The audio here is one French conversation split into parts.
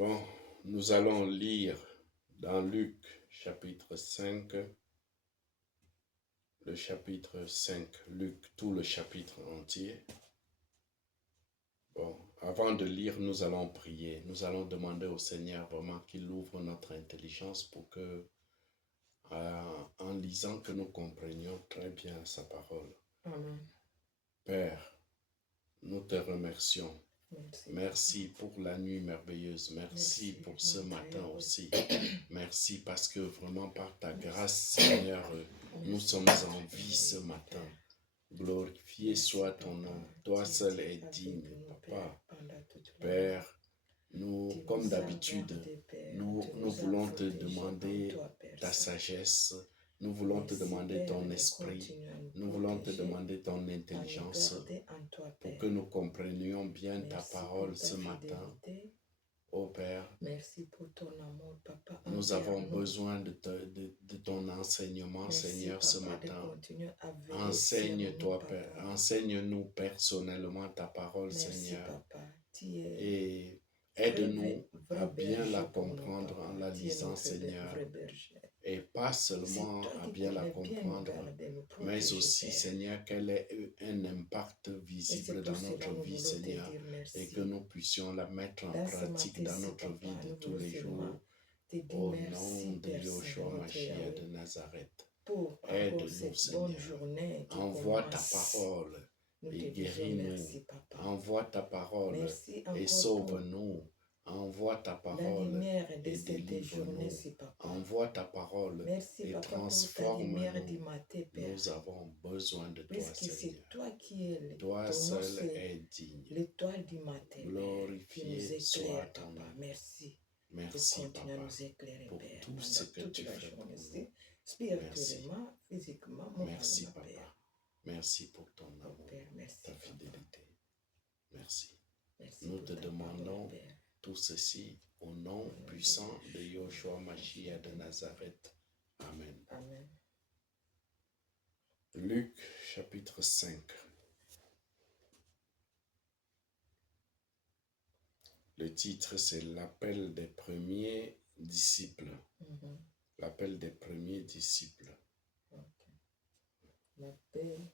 Bon, nous allons lire dans Luc chapitre 5, le chapitre 5, Luc, tout le chapitre entier. Bon, avant de lire, nous allons prier. Nous allons demander au Seigneur vraiment qu'il ouvre notre intelligence pour que, en lisant, que nous comprenions très bien sa parole. Amen. Père, nous te remercions. Merci. Merci pour la nuit merveilleuse. Merci pour ce matin aussi. Merci parce que vraiment par ta grâce, Seigneur, nous sommes en vie ce matin. Glorifié soit ton nom. Toi seul es digne, Papa. Père, nous, comme d'habitude, nous voulons te demander ta sagesse. Nous voulons te demander ton esprit. Nous voulons te demander ton intelligence pour que nous comprenions bien ta parole ce matin. Ô Père, merci pour ton amour, Papa. Nous avons besoin de ton enseignement, Merci, Seigneur, Papa, ce matin. Enseigne-toi, Père. Enseigne-nous personnellement ta parole, merci, Seigneur. Papa. Et aide-nous à bien la comprendre en la lisant, Seigneur. Et pas seulement à bien la comprendre, mais aussi, Seigneur, qu'elle ait un impact visible dans notre vie, Seigneur, et que nous puissions la mettre en pratique dans notre vie de tous les jours. Au nom de Yoshua Mashiach de Nazareth, aide-nous, Seigneur. Envoie ta parole et guéris-nous. Envoie ta parole et sauve-nous. Envoie ta parole et délivre-nous. Envoie ta parole et transforme-nous. Nous avons besoin de toi, Seigneur. Toi seul es digne. L'étoile du matin, Glorifié soit ton nom. Merci. Merci, Papa, pour Père, tout ce que tu fais pour nous. Spirituellement, physiquement, Merci, Papa. Père. Merci pour ton amour, Père, merci, ta fidélité. Merci. Merci Nous pour te ta demandons parole, Père. tout ceci au nom puissant de Yoshua Mashiach de Nazareth. Amen. Amen. Luc chapitre 5. Le titre, c'est l'appel des premiers disciples. L'appel des premiers disciples. Okay. L'appel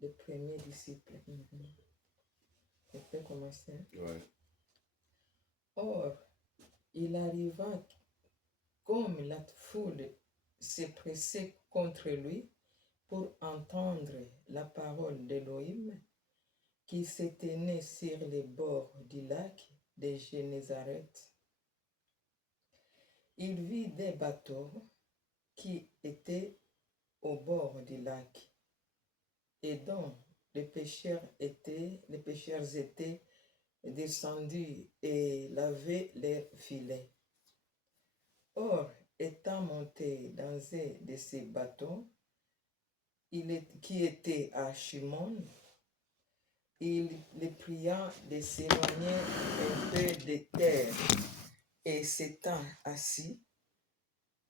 des premiers disciples. Je peux commencer? Ouais. Or, il arriva, comme la foule se pressait contre lui pour entendre la parole d'Élohim, qui se tenait sur les bords du lac de Génézareth. Il vit des bateaux qui étaient au bord du lac et dont les pêcheurs étaient descendus et lavaient leurs filets. Or, étant monté dans un de ces bateaux, qui était à Shimon, il les pria de s'éloigner un peu de terre, et s'étant assis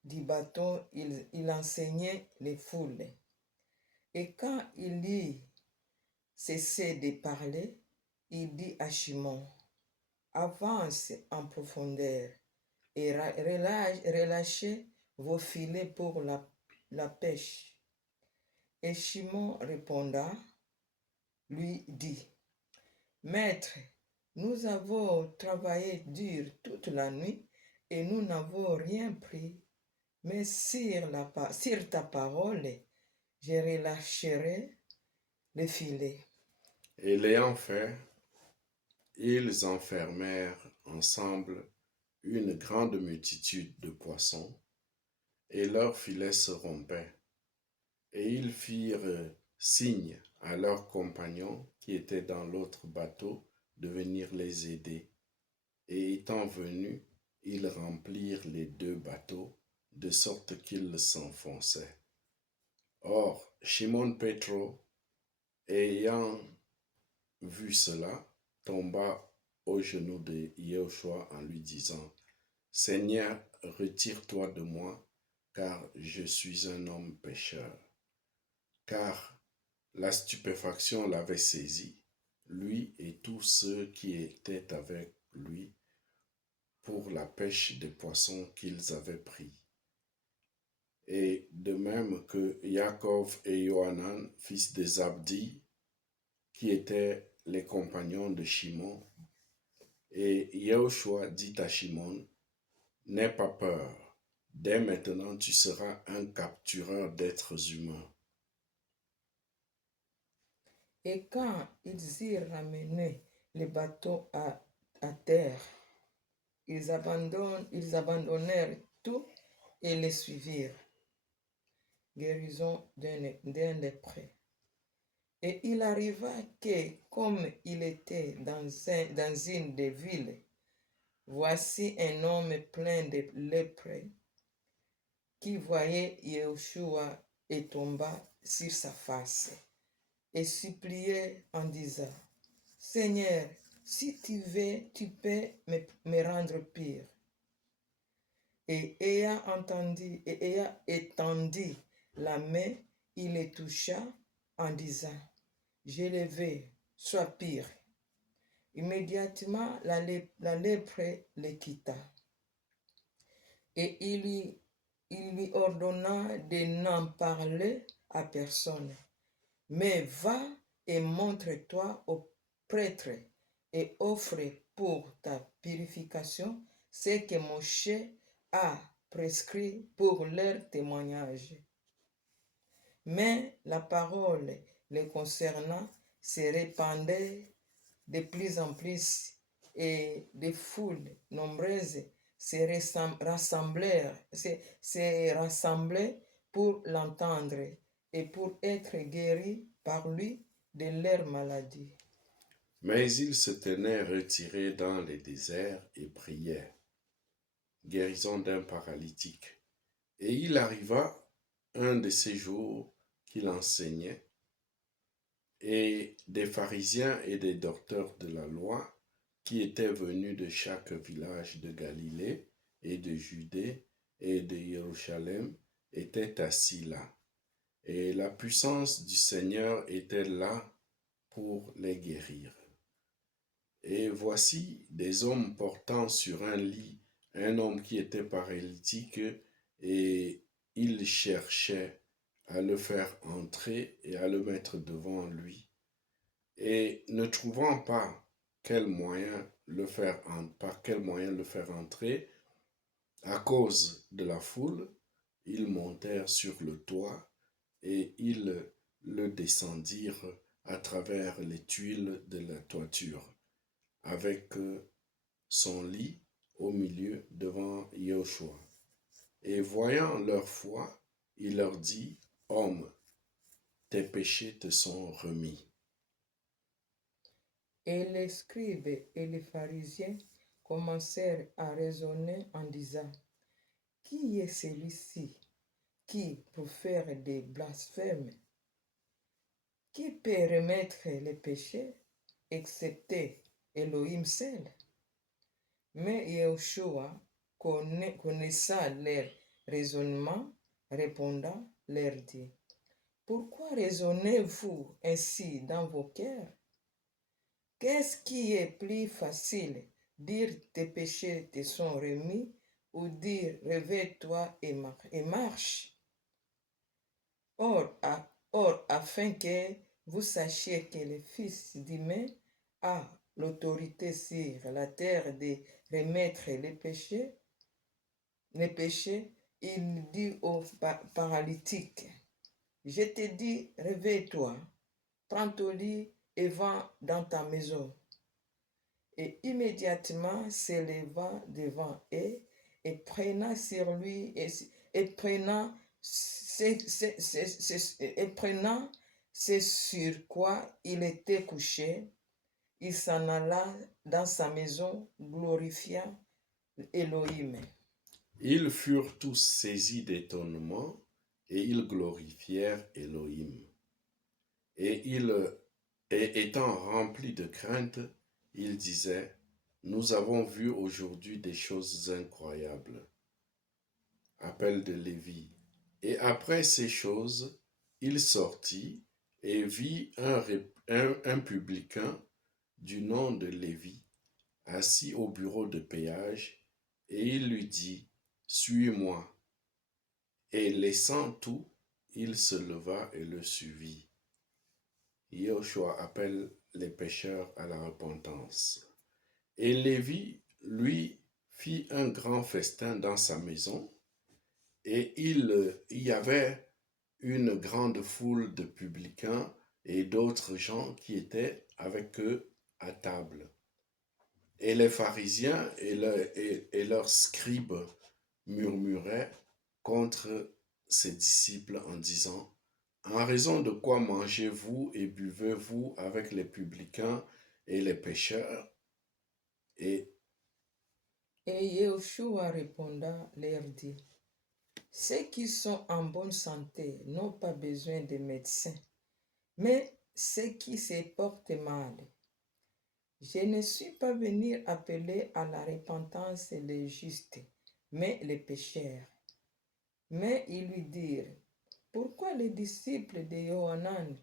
du bateau, il enseignait les foules. Et quand il eut cessé de parler, il dit à Shimon, avance en profondeur et relâchez vos filets pour la pêche. Et Shimon répondit, lui dit, Maître, nous avons travaillé dur toute la nuit et nous n'avons rien pris, mais sur ta parole, je relâcherai le filet. Et l'ayant fait, ils enfermèrent ensemble une grande multitude de poissons, et leurs filets se rompaient. Et ils firent signe à leurs compagnons qui étaient dans l'autre bateau de venir les aider. Et étant venus, ils remplirent les deux bateaux, de sorte qu'ils s'enfonçaient. Or, Shimon Pétro, ayant vu cela, tomba aux genoux de Yahushua en lui disant, Seigneur, retire-toi de moi, car je suis un homme pécheur. Car la stupéfaction l'avait saisi, lui et tous ceux qui étaient avec lui, pour la pêche des poissons qu'ils avaient pris. Et de même que Yaakov et Yohanan, fils de Zabdi, qui étaient les compagnons de Shimon, et Yahushua dit à Shimon, n'aie pas peur, dès maintenant tu seras un captureur d'êtres humains. Et quand ils eurent ramené le bateau à terre, ils abandonnèrent tout et les suivirent. Guérison d'un lépreux. Et il arriva que, comme il était dans une des villes, voici un homme plein de lèpre qui voyait Yeshua et tomba sur sa face et suppliait en disant, Seigneur, si tu veux, tu peux me rendre pire. Et ayant étendu la main, il le toucha en disant, je le veux, sois pire. Immédiatement, la lèpre le quitta. Et il lui ordonna de n'en parler à personne. Mais va et montre-toi au prêtre et offre pour ta purification ce que Moshe a prescrit pour leur témoignage. Mais la parole les concernant se répandait de plus en plus et des foules nombreuses se rassemblaient pour l'entendre et pour être guéris par lui de leur maladie. Mais il se tenait retiré dans les déserts et priait. Guérison d'un paralytique. Et il arriva un de ces jours qu'il enseignait, et des pharisiens et des docteurs de la loi qui étaient venus de chaque village de Galilée et de Judée et de Jérusalem étaient assis là. Et la puissance du Seigneur était là pour les guérir. Et voici des hommes portant sur un lit un homme qui était paralytique, et ils cherchaient à le faire entrer et à le mettre devant lui. Et ne trouvant pas par quel moyen le faire entrer, à cause de la foule, ils montèrent sur le toit et ils le descendirent à travers les tuiles de la toiture, avec son lit au milieu devant Yahushua. Et voyant leur foi, il leur dit, Hommes, tes péchés te sont remis. Et les scribes et les pharisiens commencèrent à raisonner en disant, qui est celui-ci qui, pour faire des blasphèmes, qui peut remettre les péchés, excepté Elohim seul? Mais Yahushua, connaissant leur raisonnement, répondant, leur dit, pourquoi raisonnez-vous ainsi dans vos cœurs? Qu'est-ce qui est plus facile, dire tes péchés te sont remis, ou dire réveille-toi et marche? Or, afin que vous sachiez que le Fils d'humain a l'autorité sur la terre de remettre les péchés, il dit au paralytique, je te dis, réveille-toi, prends ton lit et va dans ta maison. Et immédiatement s'éleva devant eux et prenant sur lui et prenant ce sur quoi il était couché, il s'en alla dans sa maison glorifiant Elohim. Ils furent tous saisis d'étonnement et ils glorifièrent Elohim. Et étant remplis de crainte, ils disaient, nous avons vu aujourd'hui des choses incroyables. Appel de Lévi. Et après ces choses, il sortit et vit un publicain du nom de Lévi, assis au bureau de péage, et il lui dit, suis-moi. Et laissant tout, il se leva et le suivit. Yahushua appelle les pécheurs à la repentance. Et Lévi, lui, fit un grand festin dans sa maison, et il y avait une grande foule de publicains et d'autres gens qui étaient avec eux à table. Et les pharisiens et leurs scribes murmuraient contre ses disciples en disant, en raison de quoi mangez-vous et buvez-vous avec les publicains et les pécheurs? Et Et Yeshua répondant leur dit, ceux qui sont en bonne santé n'ont pas besoin de médecins, mais ceux qui se portent mal. Je ne suis pas venu appeler à la repentance les justes, mais les pécheurs. Mais ils lui dirent, pourquoi les disciples de Yohanan,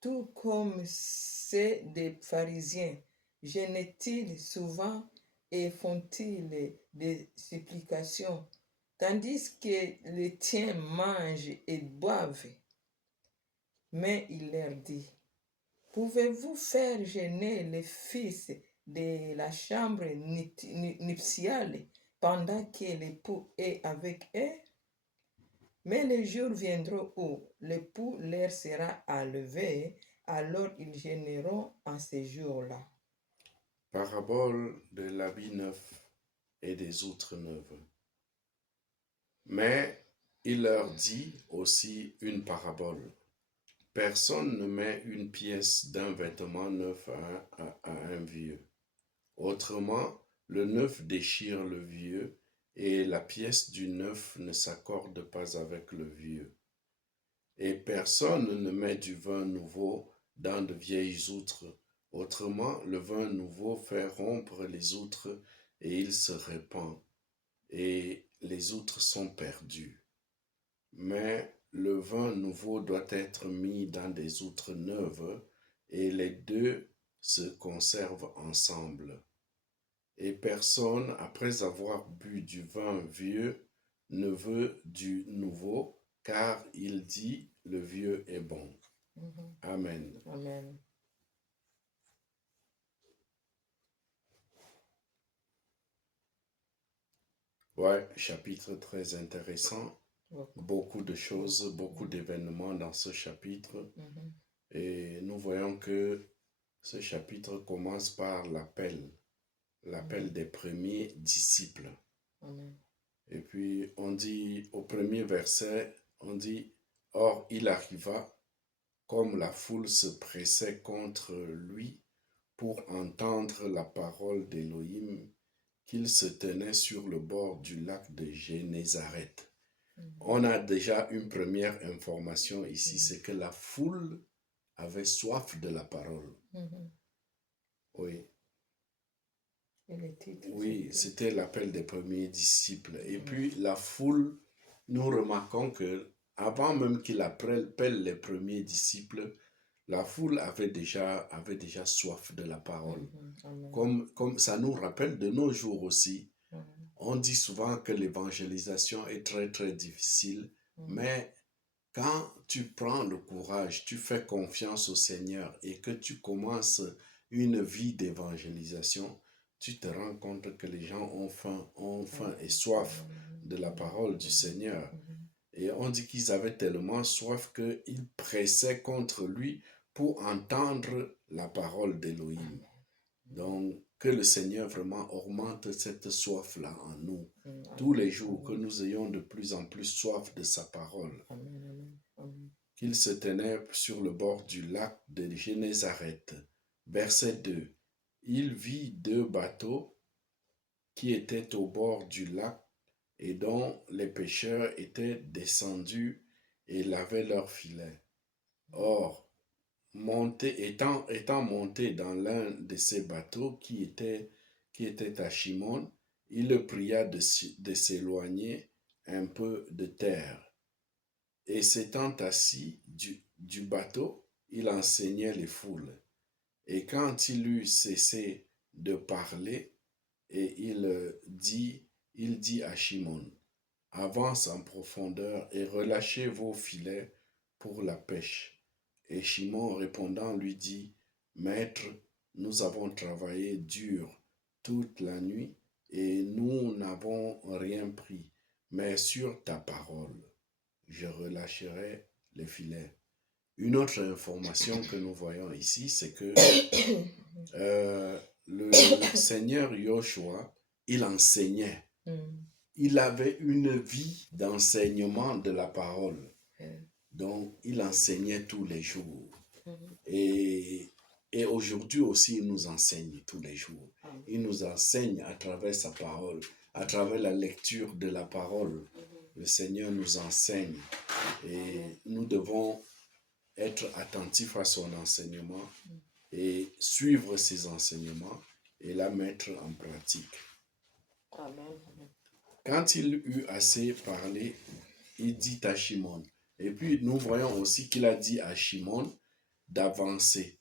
tout comme ceux des pharisiens, jeûnent-ils souvent et font-ils des supplications, tandis que les tiens mangent et boivent? Mais il leur dit, pouvez-vous faire jeûner les fils de la chambre nuptiale pendant que l'époux est avec eux? Mais les jours viendront où l'époux leur sera enlevé, alors ils jeûneront en ces jours-là. parabole de l'habit neuf et des outres neuves. Mais il leur dit aussi une parabole. Personne ne met une pièce d'un vêtement neuf à un vieux. Autrement, le neuf déchire le vieux, et la pièce du neuf ne s'accorde pas avec le vieux. Et personne ne met du vin nouveau dans de vieilles outres. Autrement, le vin nouveau fait rompre les outres, et il se répand, et les outres sont perdues. Mais le vin nouveau doit être mis dans des outres neuves, et les deux se conservent ensemble. Et personne, après avoir bu du vin vieux, ne veut du nouveau, car il dit, le vieux est bon. Amen. Amen. Ouais, chapitre très intéressant. Beaucoup. Beaucoup de choses, beaucoup d'événements dans ce chapitre. Mhm. Et nous voyons que ce chapitre commence par l'appel des premiers disciples. Amen. Et puis on dit au premier verset, on dit, or il arriva, comme la foule se pressait contre lui pour entendre la parole d'Élohim, qu'il se tenait sur le bord du lac de Génézareth. On a déjà une première information ici, c'est que la foule avait soif de la parole. Oui. Et le titre, Oui, c'était l'appel des premiers disciples. Et puis la foule, nous remarquons que avant même qu'il appelle les premiers disciples, la foule avait déjà soif de la parole. Comme ça nous rappelle de nos jours aussi. On dit souvent que l'évangélisation est très très difficile, mais quand tu prends le courage, tu fais confiance au Seigneur et que tu commences une vie d'évangélisation, tu te rends compte que les gens ont faim et soif de la parole du Seigneur. Et on dit qu'ils avaient tellement soif qu'ils pressaient contre lui pour entendre la parole d'Élohim. Donc, que le Seigneur vraiment augmente cette soif-là en nous. Tous les jours, que nous ayons de plus en plus soif de sa parole. Qu'il se tenait sur le bord du lac de Génézareth. Verset 2. Il vit deux bateaux qui étaient au bord du lac et dont les pêcheurs étaient descendus et lavaient leurs filets. Or, étant monté dans l'un de ces bateaux qui était à Shimon, il le pria de s'éloigner un peu de terre. Et s'étant assis du bateau, il enseignait les foules. Et quand il eut cessé de parler, et il dit, il dit à Shimon, avance en profondeur et relâchez vos filets pour la pêche. Et Shimon répondant lui dit, Maître, nous avons travaillé dur toute la nuit et nous n'avons rien pris, mais sur ta parole, je relâcherai les filets. Une autre information que nous voyons ici, c'est que le Seigneur Yoshua, il enseignait. Il avait une vie d'enseignement de la parole. Donc, il enseignait tous les jours. Et aujourd'hui aussi, il nous enseigne tous les jours. Il nous enseigne à travers sa parole, à travers la lecture de la parole. Le Seigneur nous enseigne et nous devons être attentifs à son enseignement et suivre ses enseignements et la mettre en pratique. Amen. Quand il eut assez parlé, il dit à Shimon. Et puis nous voyons aussi qu'il a dit à Shimon d'avancer.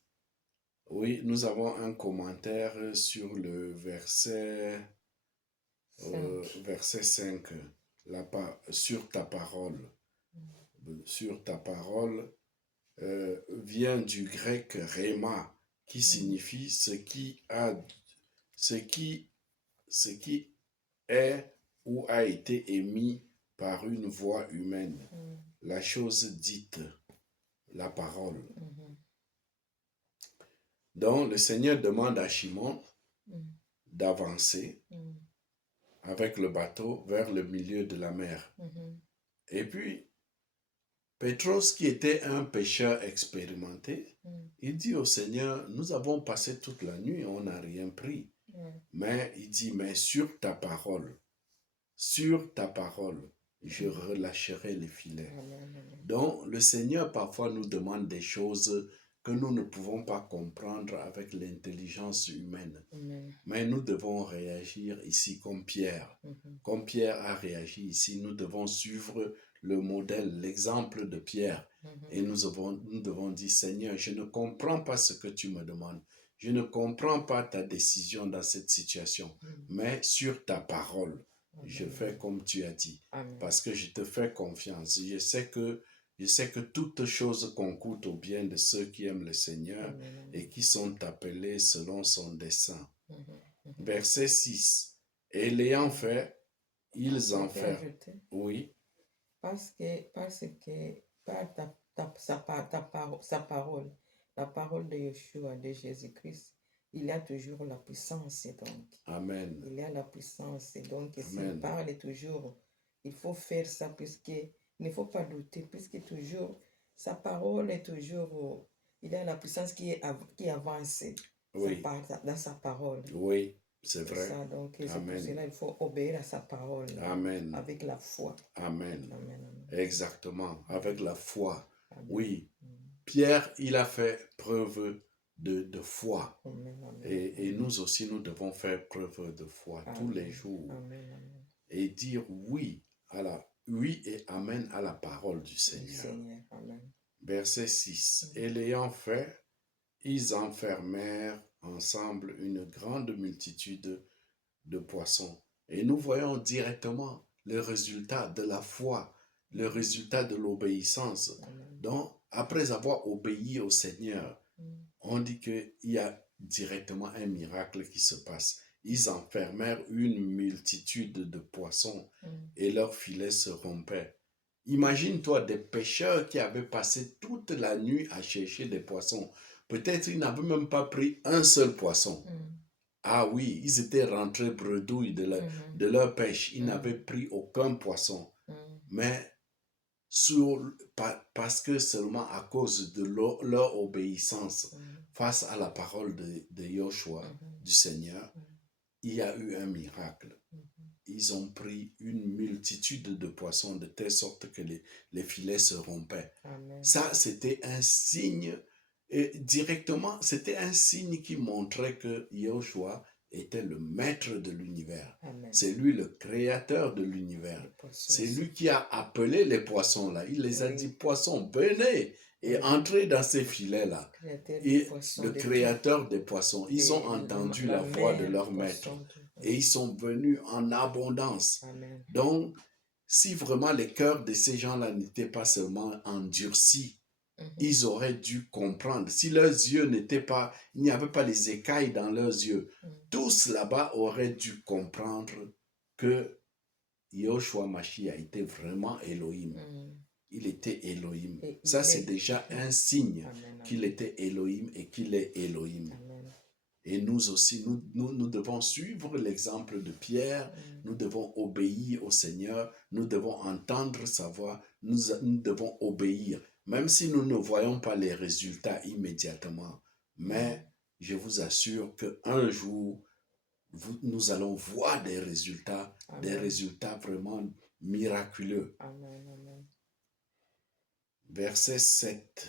Oui, nous avons un commentaire sur le verset 5, sur ta parole. Sur ta parole vient du grec rhéma, qui signifie ce qui est ou a été émis par une voix humaine. La chose dite, la parole. Donc, le Seigneur demande à Shimon d'avancer avec le bateau vers le milieu de la mer. Et puis, Pétros, qui était un pêcheur expérimenté, il dit au Seigneur, nous avons passé toute la nuit, on n'a rien pris. Mais il dit, mais sur ta parole, je relâcherai les filets. Donc, le Seigneur parfois nous demande des choses que nous ne pouvons pas comprendre avec l'intelligence humaine. Mais nous devons réagir ici comme Pierre. Comme Pierre a réagi ici, nous devons suivre le modèle, l'exemple de Pierre. Et nous devons dire, Seigneur, je ne comprends pas ce que tu me demandes. Je ne comprends pas ta décision dans cette situation. Mais sur ta parole, je fais comme tu as dit. Parce que je te fais confiance. Je sais que toutes choses concourent au bien de ceux qui aiment le Seigneur et qui sont appelés selon son dessein. Verset 6. Et l'ayant fait, ils enferment. Oui. Parce que par sa parole, la parole de Yeshua, de Jésus-Christ, il y a toujours la puissance. Donc. Amen. Il y a la puissance. Donc, s'il parle toujours, il faut faire ça puisqu'il ne faut pas douter, puisque toujours, sa parole est toujours, il y a la puissance qui avance dans sa parole. Oui, c'est vrai. Ça, donc, c'est pour cela qu'il faut obéir à sa parole. Amen. Avec la foi. Amen. Amen. Exactement, avec la foi. Amen. Oui. Pierre, il a fait preuve de foi. Amen. Et nous aussi, nous devons faire preuve de foi tous les jours. Amen. Et dire oui et amen à la parole du Seigneur. Amen. Verset 6. Et l'ayant fait, ils enfermèrent ensemble une grande multitude de poissons. Et nous voyons directement le résultat de la foi, le résultat de l'obéissance. Donc, après avoir obéi au Seigneur, on dit qu'il y a directement un miracle qui se passe. Ils enfermèrent une multitude de poissons et leurs filets se rompaient. Imagine-toi des pêcheurs qui avaient passé toute la nuit à chercher des poissons. Peut-être ils n'avaient même pas pris un seul poisson. Ah oui, ils étaient rentrés bredouilles de leur pêche. Ils n'avaient pris aucun poisson. Mais parce que seulement à cause de leur obéissance face à la parole de Yoshua, du Seigneur, il y a eu un miracle. Ils ont pris une multitude de poissons de telle sorte que les filets se rompaient. Amen. Ça, c'était un signe, et directement, c'était un signe qui montrait que Yoshua était le maître de l'univers. Amen. C'est lui le créateur de l'univers. C'est lui qui a appelé les poissons là. Il les a dit, poissons, venez et entrez dans ces filets là. Et le créateur des poissons, ils ont entendu la voix de leur maître. et ils sont venus en abondance. Amen. Donc, si vraiment les cœurs de ces gens-là n'étaient pas seulement endurcis, ils auraient dû comprendre. Si leurs yeux n'étaient pas, il n'y avait pas les écailles dans leurs yeux, tous là-bas auraient dû comprendre que Yoshua Mashiach était vraiment Elohim. Il était Elohim. Et Ça, il c'est est- déjà un signe Amen. qu'il était Elohim et qu'il est Elohim. Amen. Et nous aussi, nous devons suivre l'exemple de Pierre, nous devons obéir au Seigneur, nous devons entendre sa voix, nous devons obéir, même si nous ne voyons pas les résultats immédiatement. Mais je vous assure qu'un jour, nous allons voir des résultats vraiment miraculeux. Amen. Amen. Verset 7.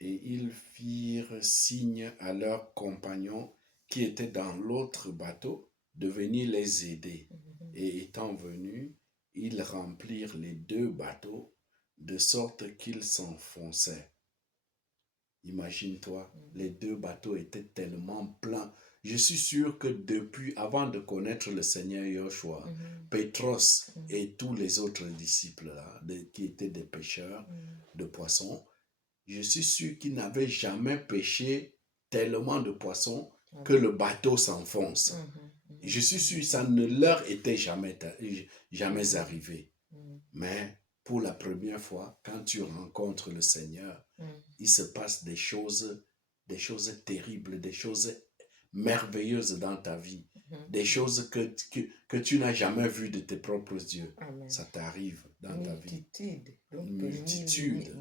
Et ils firent signe à leurs compagnons qui étaient dans l'autre bateau de venir les aider. Et étant venus, ils remplirent les deux bateaux de sorte qu'ils s'enfonçaient. Imagine-toi, les deux bateaux étaient tellement pleins. Je suis sûr que depuis, avant de connaître le Seigneur Yoshua, Pétros et tous les autres disciples là, qui étaient des pêcheurs de poissons, je suis sûr qu'ils n'avaient jamais pêché tellement de poissons que le bateau s'enfonce. Je suis sûr que ça ne leur était jamais arrivé. Mais pour la première fois, quand tu rencontres le Seigneur, il se passe des choses terribles, des choses merveilleuses dans ta vie, des choses que tu n'as jamais vues de tes propres yeux. Amen. Ça t'arrive dans ta vie. Donc, Multitude.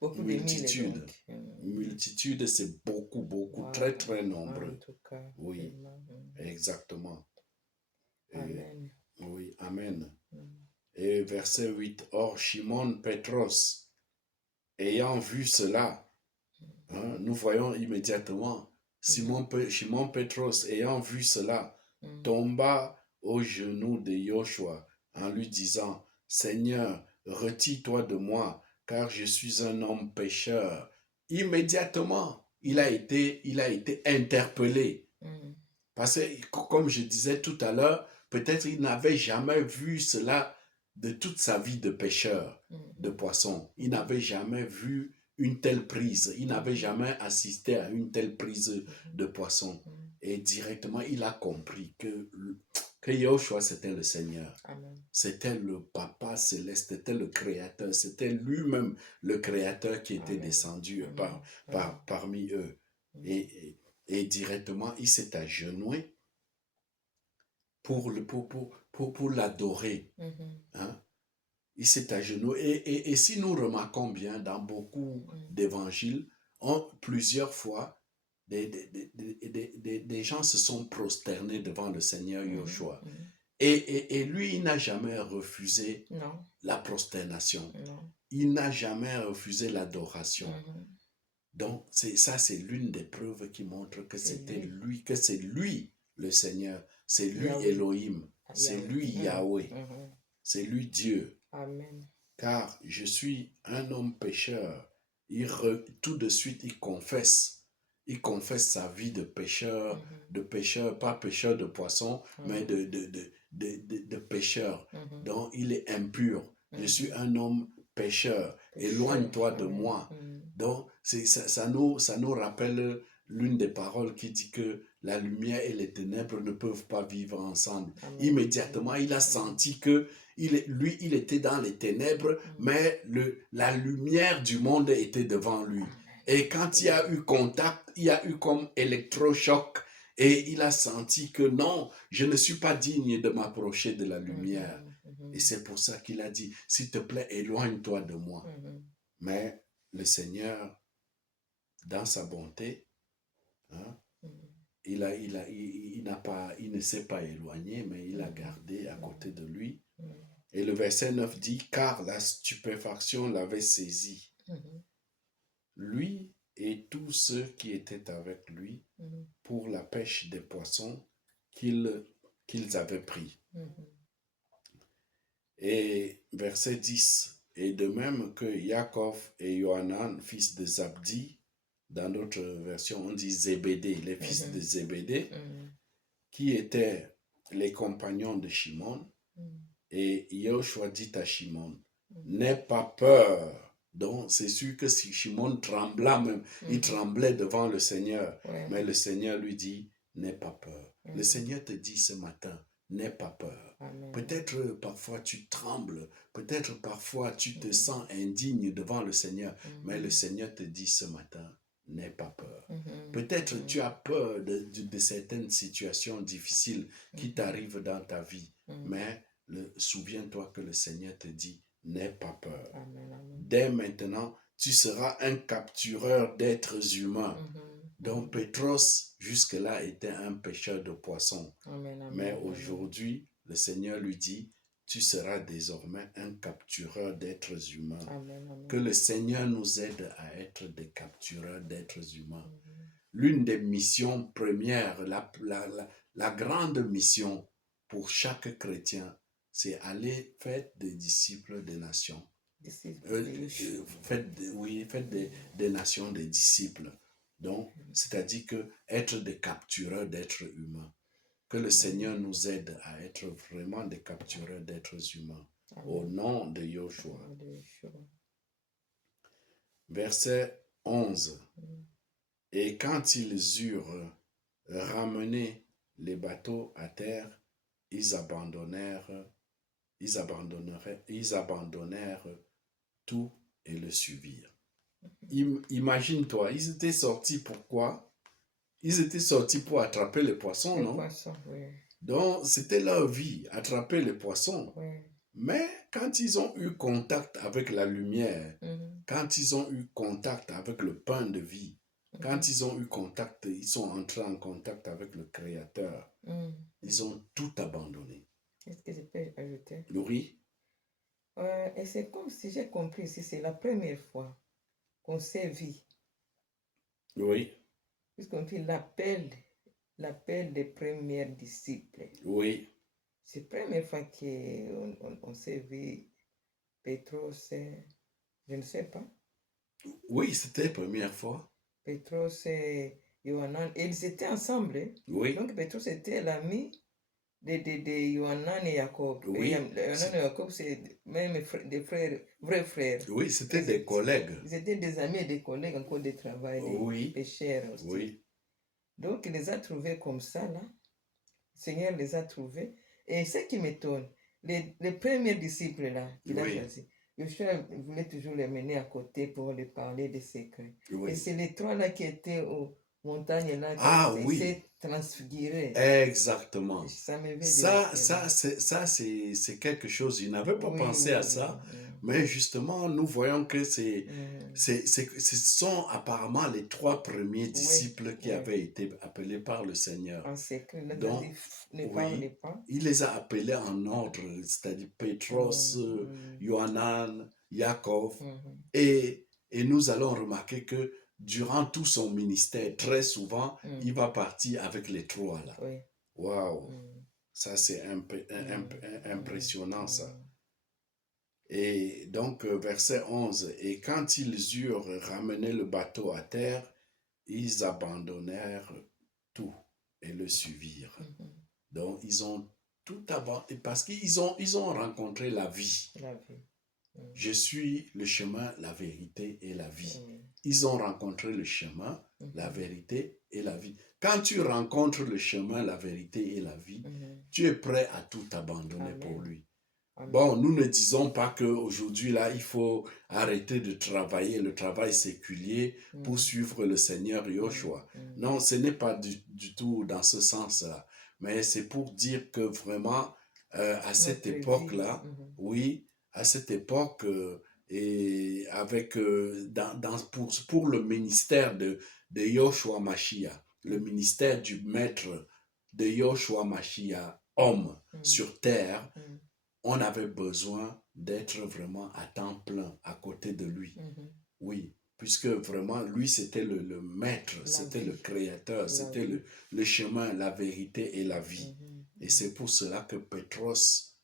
Beaucoup Multitude. de mille. Multitude, c'est beaucoup, Wow. très, très nombreux. En tout cas. Oui, vraiment. exactement. Et- Amen. oui, Amen. Et verset 8, or Shimon Pétros, ayant vu cela, nous voyons immédiatement, Shimon Pétros, ayant vu cela, tomba aux genoux de Yoshua en lui disant, Seigneur, retire-toi de moi, car je suis un homme pécheur. Immédiatement, il a été interpellé. Parce que, comme je disais tout à l'heure, peut-être il n'avait jamais vu cela de toute sa vie de pêcheur de poissons. Il n'avait jamais vu une telle prise. Il n'avait jamais assisté à une telle prise de poissons. Et directement, il a compris que Yahushua, c'était le Seigneur. Amen. C'était le Papa céleste, c'était le Créateur. C'était lui-même le Créateur qui était Amen. Descendu Amen. parmi eux. Et directement, il s'est agenouillé pour l'adorer. Hein? Il s'est agenouillé. Et si nous remarquons bien, dans beaucoup d'évangiles, plusieurs fois, des gens se sont prosternés devant le Seigneur Yoshua. Et lui, il n'a jamais refusé la prosternation. Non. Il n'a jamais refusé l'adoration. Donc, c'est l'une des preuves qui montre que c'était lui, que c'est lui le Seigneur, c'est lui Yahweh. Elohim, c'est lui Yahweh, c'est lui Dieu. Amen. Car je suis un homme pécheur. Tout de suite, il confesse sa vie de pécheur, pas pécheur de poisson, mais de pécheur. Donc, il est impur. Je suis un homme pécheur. Éloigne-toi de moi. Donc, ça nous rappelle l'une des paroles qui dit que la lumière et les ténèbres ne peuvent pas vivre ensemble. Amen. Immédiatement, il a senti que lui, il était dans les ténèbres, mais la lumière du monde était devant lui. Et quand il y a eu contact, il y a eu comme électrochoc, et il a senti que non, je ne suis pas digne de m'approcher de la lumière. Et c'est pour ça qu'il a dit, s'il te plaît, éloigne-toi de moi. Mais le Seigneur, dans sa bonté, hein, il ne s'est pas éloigné, mais il a gardé à côté de lui. Et le verset 9 dit, car la stupéfaction l'avait saisi. Lui et tous ceux qui étaient avec lui pour la pêche des poissons qu'ils avaient pris. Et verset 10, et de même que Jacob et Yohanan, fils de Zabdi, dans notre version on dit Zébédée, les fils de Zébédée, qui étaient les compagnons de Shimon. Mm. Et Yahushua dit à Shimon, Mm. n'aie pas peur. Donc, c'est sûr que si Shimon trembla même, il Mhm. tremblait devant le Seigneur. Ouais. Mais le Seigneur lui dit, n'aie pas peur. Le Mhm. Seigneur te dit ce matin, n'aie pas peur. Amen. Peut-être parfois tu trembles, peut-être parfois tu te Mhm. sens indigne devant le Seigneur, mais le Mhm. Seigneur te dit ce matin, n'aie pas peur. Mhm. Peut-être Mhm. tu as peur de certaines situations difficiles qui Mhm. t'arrivent dans ta vie, Mhm. mais souviens-toi que le Seigneur te dit, n'aie pas peur. Amen. Amen. Dès maintenant, tu seras un captureur d'êtres humains. Mhm. Donc Pétros, jusque-là, était un pêcheur de poissons. Amen. Amen. Mais Amen. aujourd'hui, le Seigneur lui dit, tu seras désormais un captureur d'êtres humains. Amen. Amen. Que le Seigneur nous aide à être des captureurs d'êtres humains. Mhm. L'une des missions premières, la grande mission pour chaque chrétien, c'est aller faire des disciples des nations. Disciples de Yeshua. Faites des nations des disciples. Donc, c'est-à-dire que être des captureurs d'êtres humains. Que le Seigneur nous aide à être vraiment des captureurs d'êtres humains. Au Amen. nom de Yoshua. Au nom de Yeshua. Verset 11. Mhm. Et quand ils eurent ramené les bateaux à terre, ils abandonnèrent tout et le suivirent. Imagine-toi, ils étaient sortis pour quoi? Ils étaient sortis pour attraper les poissons, Les non? poissons, oui. Donc, c'était leur vie, attraper les poissons. Oui. Mais quand ils ont eu contact avec la lumière, Mhm. quand ils ont eu contact avec le pain de vie, quand ils ont eu contact, ils sont entrés en contact avec le Créateur, Mhm. ils ont tout abandonné. Est-ce que je peux ajouter? Oui, Et c'est comme si j'ai compris ici, c'est la première fois qu'on sévit, oui, puisqu'on fait l'appel des premiers disciples. oui, C'est la première fois qu'on sévit Pétros, je ne sais pas, oui, c'était la première fois. Pétros et Yohanan, et ils étaient ensemble. Hein. Oui, Donc Pétros était l'ami de Yohanan et Jacob. oui, Yohanan et Jacob, c'est même des frères, vrais frères. oui, c'était des collègues. Ils étaient des amis et des collègues encore de travail, Oui, des pécheurs aussi. oui, Donc, il les a trouvés comme ça, là. Le Seigneur les a trouvés. Et ce qui m'étonne, les premiers disciples, là, qu'il a oui, choisis, Joshua voulait toujours les mener à côté pour les parler des secrets. Et oui. c'est les trois, là, qui étaient aux montagnes, là, Ah qui oui, s'est transfiguré. exactement. Ça me fait C'est quelque chose. Il n'avait pas Oui, pensé oui, à oui, ça, oui. mais justement, nous voyons que Mhm. ce sont apparemment les trois premiers Oui, disciples qui oui. avaient été appelés par le Seigneur. En secret, il a Donc, dit, ne parlez oui, pas. il les a appelés en ordre, c'est-à-dire Pétros, Mhm. Yohanan, Jacob, Mhm. et nous allons remarquer que durant tout son ministère, très souvent, Mhm. il va partir avec les trois là. Oui. Waouh, Mhm. ça c'est impressionnant ça. Mhm. Et donc, verset 11, et quand ils eurent ramené le bateau à terre, ils abandonnèrent tout et le suivirent. Mhm. Donc, ils ont tout abandonné parce ils ont rencontré la vie. La vie. Mhm. Je suis le chemin, la vérité et la vie. Mhm. Ils ont rencontré le chemin, la Mhm. vérité et la vie. Quand tu rencontres le chemin, la vérité et la vie, Mhm. tu es prêt à tout abandonner Amen. pour lui. Amen. Bon, nous ne disons pas qu'aujourd'hui, là, il faut arrêter de travailler le travail séculier pour Mhm. suivre le Seigneur Yoshua. Mhm. Non, ce n'est pas du tout dans ce sens-là. Mais c'est pour dire que vraiment, à cette Notre vie. époque-là, Mhm. oui, à cette époque, et avec, pour le ministère de Yoshua Mashiach, le ministère du maître de Yoshua Mashiach, homme Mhm. sur terre, Mhm. on avait besoin d'être vraiment à temps plein à côté de lui. Mhm. Oui, puisque vraiment, lui, c'était le maître, La c'était le vie. créateur, La c'était vie. le chemin, la vérité et la vie. Mhm. Et c'est pour cela que Pétros,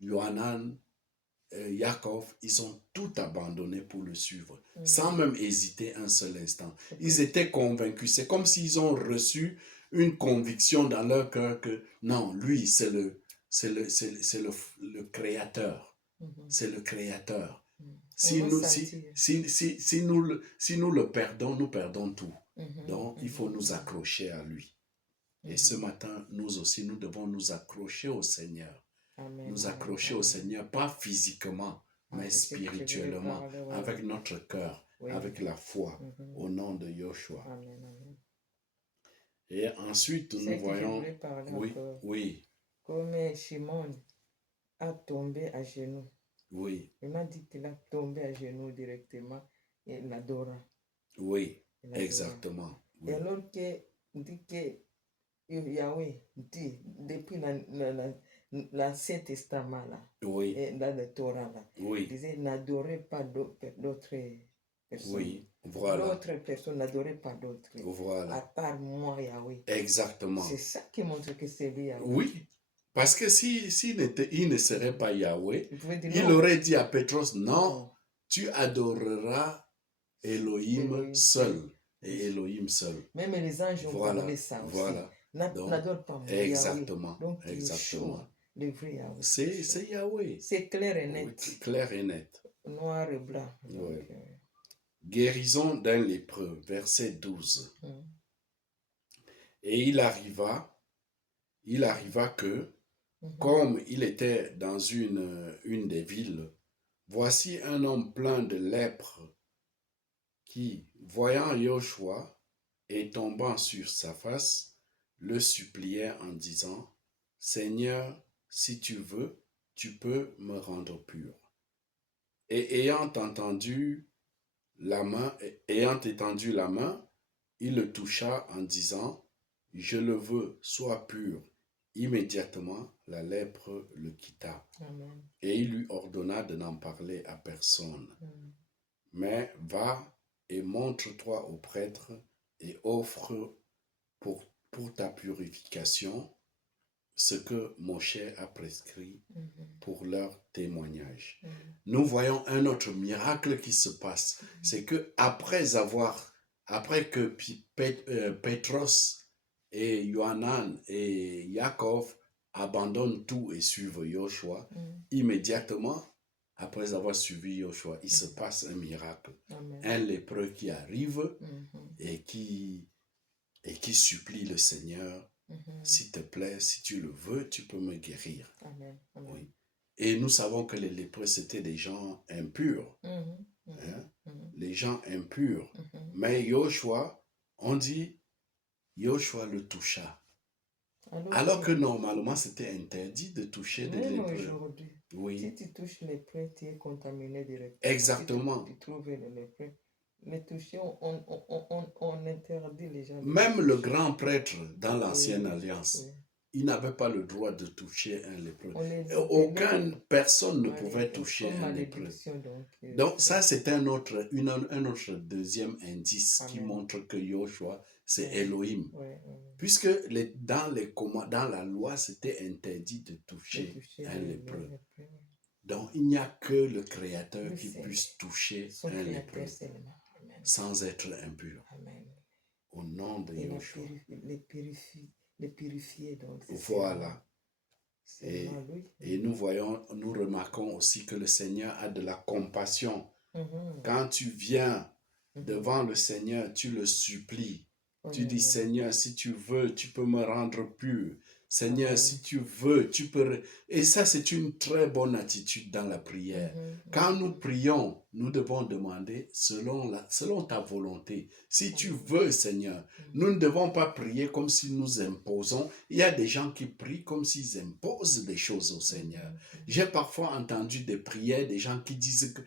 Yohanan, Jacob, ils ont tout abandonné pour le suivre, Mhm. sans même hésiter un seul instant. C'est Ils pour- étaient convaincus. C'est comme s'ils ont reçu une conviction dans leur cœur que non, lui, c'est le créateur. Mhm. C'est le créateur. Mhm. On Si va nous, si, sentir. si nous le perdons, nous perdons tout. Mhm. Donc, il faut Mhm. nous accrocher à lui. Et Mhm. ce matin, nous aussi, nous devons nous accrocher au Seigneur. Amen. Nous Amen. accrocher au Amen. Seigneur, pas physiquement, Ah, mais c'est ce que je voulais spirituellement, parler. Ouais, avec ouais. notre cœur, Oui. avec la foi, Mhm. au nom de Yoshua. Amen. Amen. Et ensuite, C'est nous que je voyons, voulais parler oui, encore. oui, Comme Shimon a tombé à genoux. oui, Il m'a dit qu'il a tombé à genoux directement et il adora. oui, Il adora. exactement. Et Oui, alors que dit que Yahweh dit depuis l'Ancien Testament là, oui, et dans le Torah là, il oui, disait n'adorez pas d'autres personnes. oui, voilà, D'autres personnes n'adorez pas d'autres. À voilà, part moi, Yahweh. exactement. C'est ça qui montre que c'est lui Yahweh. Oui, parce que il ne serait pas Yahweh, Il pouvait dire il non. aurait dit à Pétros, non, Non. tu adoreras Elohim Elohim, seul, oui. et Elohim seul. Même les anges ont Voilà, parlé ça aussi. voilà. Donc, N'adore pas moi, Yahweh. exactement, Donc, exactement. Yeshua, le vrai Yahweh. C'est Yahweh. C'est clair et Oui, net. clair et net. Noir et blanc. Donc, Oui. Guérison d'un lépreux, verset 12. Et il arriva que, comme il était dans une des villes, voici un homme plein de lèpre qui, voyant Yoshua et tombant sur sa face, le suppliait en disant, Seigneur, si tu veux, tu peux me rendre pur. Et ayant étendu la main, il le toucha en disant, je le veux, sois pur. Immédiatement, la lèpre le quitta. Amen. Et il lui ordonna de n'en parler à personne. Mais va et montre-toi au prêtre et offre pour ta purification ce que Moshe a prescrit pour leur témoignage. Nous voyons un autre miracle qui se passe. C'est que après que Pétros et Yohanan et Yaakov abandonnent tout et suivent Yoshua, immédiatement, après avoir suivi Yoshua, il se passe un miracle. Amen. Un lépreux qui arrive et qui supplie le Seigneur, s'il te plaît, si tu le veux, tu peux me guérir. Amen. Amen. Oui. Et nous savons que les lépreux, c'était des gens impurs. Les gens impurs. Mais Yoshua, on dit, Yoshua le toucha. Alors que normalement, c'était interdit de toucher des lépreux. Même aujourd'hui, oui. Si tu touches les lépreux, tu es contaminé directement. Exactement. Si tu trouves les lépreux, les toucher, on interdit les gens. Même le grand prêtre dans l'Ancienne Alliance, il n'avait pas le droit de toucher un lépreux. Aucune personne ne pouvait toucher un lépreux. Donc ça, c'est un autre deuxième indice qui montre que Yoshua, c'est Elohim. Puisque dans la loi, c'était interdit de toucher un lépreux. Donc il n'y a que le Créateur qui puisse toucher un lépreux sans être impur. Amen. Au nom de Yoshua. Les purifier donc. Voilà. Et nous remarquons aussi que le Seigneur a de la compassion. Quand tu viens devant le Seigneur, tu le supplies. Tu dis, Seigneur, si tu veux, tu peux me rendre pur. Seigneur, si tu veux, tu peux... Et ça, c'est une très bonne attitude dans la prière. Quand nous prions, nous devons demander selon ta volonté. Si tu veux, Seigneur, nous ne devons pas prier comme si nous imposons. Il y a des gens qui prient comme s'ils imposent des choses au Seigneur. J'ai parfois entendu des prières, des gens qui disent que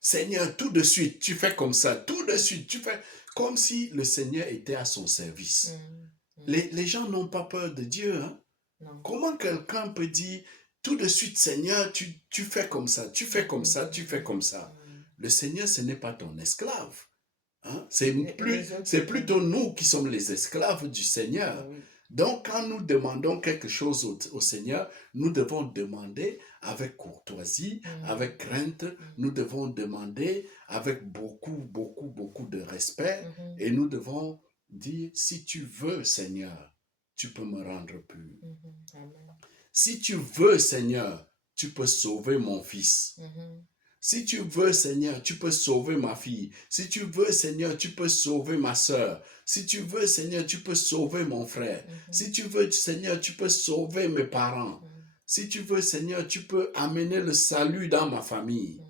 Seigneur, tout de suite, tu fais comme ça. Tout de suite, tu fais comme si le Seigneur était à son service. Les gens n'ont pas peur de Dieu. Hein? Comment quelqu'un peut dire, tout de suite, Seigneur, tu fais comme ça, tu fais comme ça, tu fais comme ça. Le Seigneur, ce n'est pas ton esclave. Hein? C'est plutôt nous qui sommes les esclaves du Seigneur. Donc, quand nous demandons quelque chose au Seigneur, nous devons demander avec courtoisie, avec crainte, nous devons demander avec beaucoup, beaucoup, beaucoup de respect et nous devons dire, si tu veux, Seigneur, tu peux me rendre pur. Amen. Si tu veux, Seigneur, tu peux sauver mon fils. Si tu veux, Seigneur, tu peux sauver ma fille. Si tu veux, Seigneur, tu peux sauver ma soeur. Si tu veux, Seigneur, tu peux sauver mon frère. Si tu veux, Seigneur, tu peux sauver mes parents. Si tu veux, Seigneur, tu peux amener le salut dans ma famille.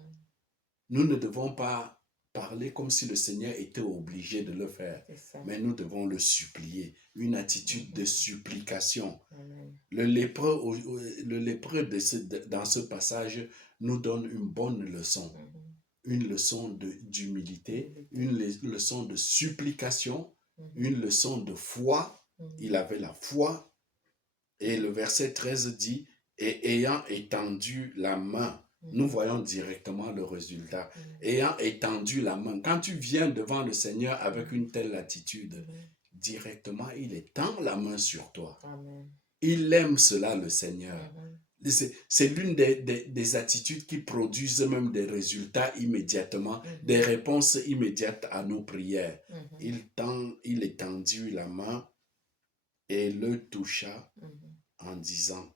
Nous ne devons pas parler comme si le Seigneur était obligé de le faire, mais nous devons le supplier. Une attitude de supplication. Le lépreux dans ce passage nous donne une bonne leçon. Une leçon d'humilité, une leçon de supplication, une leçon de foi. Il avait la foi. Et le verset 13 dit, et ayant étendu la main, nous voyons directement le résultat. Ayant étendu la main, quand tu viens devant le Seigneur avec une telle attitude, directement, il étend la main sur toi. Amen. Il aime cela, le Seigneur. C'est l'une des attitudes qui produisent même des résultats immédiatement, des réponses immédiates à nos prières. Il étendit la main et le toucha en disant,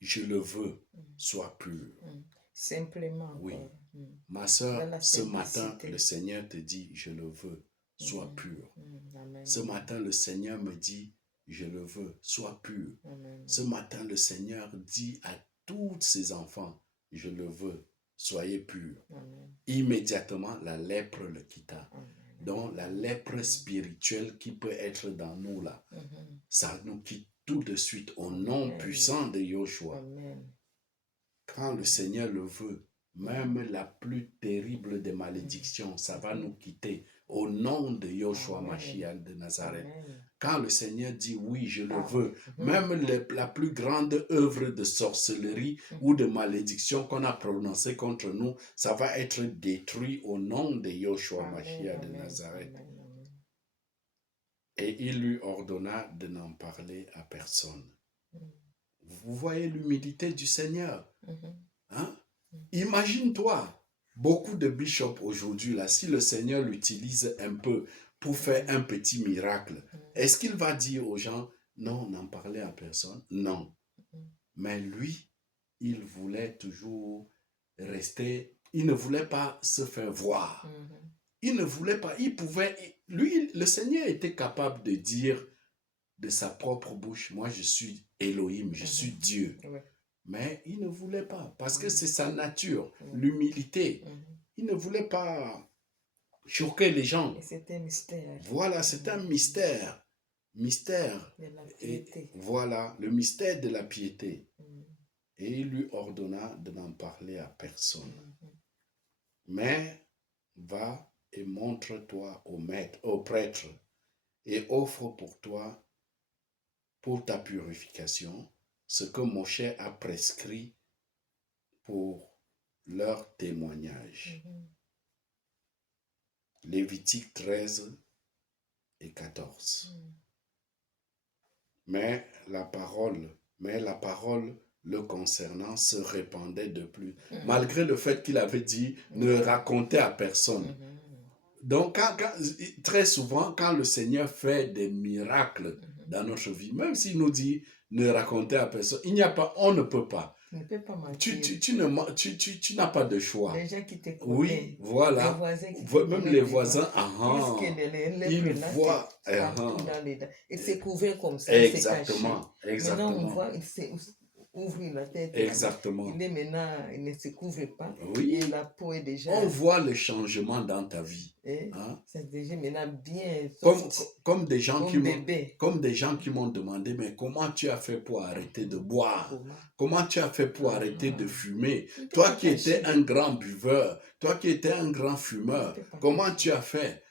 je le veux, sois pur. Simplement. Oui. Ma soeur, ce matin, le Seigneur te dit, je le veux, sois pur. Ce matin, le Seigneur me dit, je le veux, sois pur. Ce matin, le Seigneur dit à tous ses enfants, je le veux, soyez purs. Immédiatement, la lèpre le quitta. Donc, la lèpre spirituelle qui peut être dans nous là, ça nous quitte tout de suite au nom puissant de Yoshua. Quand le Seigneur le veut, même la plus terrible des malédictions, ça va nous quitter au nom de Yoshua Mashiach de Nazareth. Quand le Seigneur dit oui, je le veux, même la plus grande œuvre de sorcellerie ou de malédiction qu'on a prononcée contre nous, ça va être détruit au nom de Yoshua Mashiach de Nazareth. Et il lui ordonna de n'en parler à personne. Vous voyez l'humilité du Seigneur. Hein? Imagine-toi, beaucoup de bishops aujourd'hui, là, si le Seigneur l'utilise un peu pour faire un petit miracle, est-ce qu'il va dire aux gens, non, n'en parlez à personne? Non. Mais lui, il voulait toujours rester, il ne voulait pas se faire voir. Il ne voulait pas, il pouvait, lui, le Seigneur était capable de dire de sa propre bouche, moi je suis Elohim, je suis Dieu. Mais il ne voulait pas, parce que c'est sa nature, l'humilité. Il ne voulait pas choquer les gens. C'est un mystère. Voilà, c'est un mystère. Mystère. De la piété. Voilà, le mystère de la piété. Et il lui ordonna de n'en parler à personne. Mais va et montre-toi au prêtre, et offre pour toi, pour ta purification, ce que Moshe a prescrit pour leur témoignage. Lévitique 13 et 14. Mais la parole le concernant se répandait de plus. Malgré le fait qu'il avait dit ne racontez à personne. Donc, très souvent, quand le Seigneur fait des miracles dans notre vie, même s'il nous dit ne racontez à personne, on ne peut pas. Tu ne peux pas mentir. Tu n'as pas de choix. Les gens qui te connaissent. Oui, voilà. Les voisins qui te Même les voisins, ils voient. Ils se couvrent comme ça. Exactement. Maintenant, on voit, il ouvre la tête. Exactement. Il ne se couvre pas. Oui. Et la peau est déjà. On voit le changement dans ta vie. C'est déjà maintenant bien. Comme des gens qui m'ont demandé, mais comment tu as fait pour arrêter de boire? Comment tu as fait pour arrêter de fumer? Toi qui étais un grand buveur, toi qui étais un grand fumeur, comment tu as fait?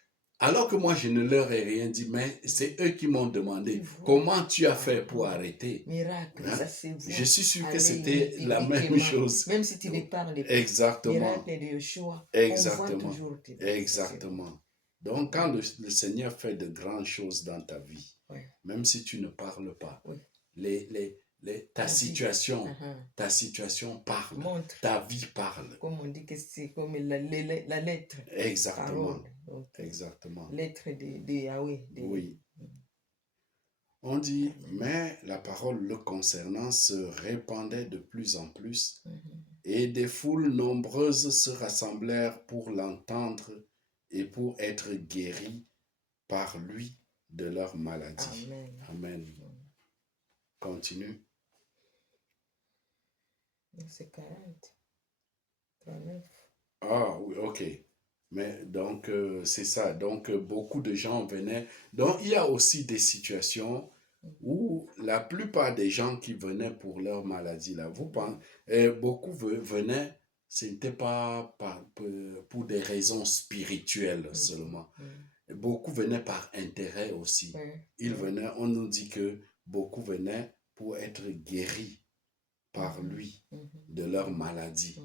Alors que moi, je ne leur ai rien dit, mais c'est eux qui m'ont demandé, comment tu as fait pour arrêter? Miracle, ça c'est vrai. Je suis sûr que c'était la même chose. Même si tu ne parles pas. Exactement. Miracle de Yeshua. Exactement. On voit toujours. Exactement. Donc, quand le Seigneur fait de grandes choses dans ta vie, même si tu ne parles pas, ta On dit, situation, uh-huh, ta situation parle, montre, ta vie parle. comme on dit que c'est comme la lettre, Exactement, parole. Donc, exactement. lettre de Yahweh. Oui. On dit, Amen. mais la parole le concernant se répandait de plus en plus, Mhm. et des foules nombreuses se rassemblèrent pour l'entendre et pour être guéris par lui de leur maladie. Amen. Amen. Continue. C'est 40, 39. Ah oui, ok. Mais donc, c'est ça. Donc, beaucoup de gens venaient. Donc, il y a aussi des situations où la plupart des gens qui venaient pour leur maladie, là, vous pensez, beaucoup venaient, ce n'était pas pour des raisons spirituelles seulement. Beaucoup venaient par intérêt aussi. Ils venaient, on nous dit que beaucoup venaient pour être guéris par lui de leur maladie.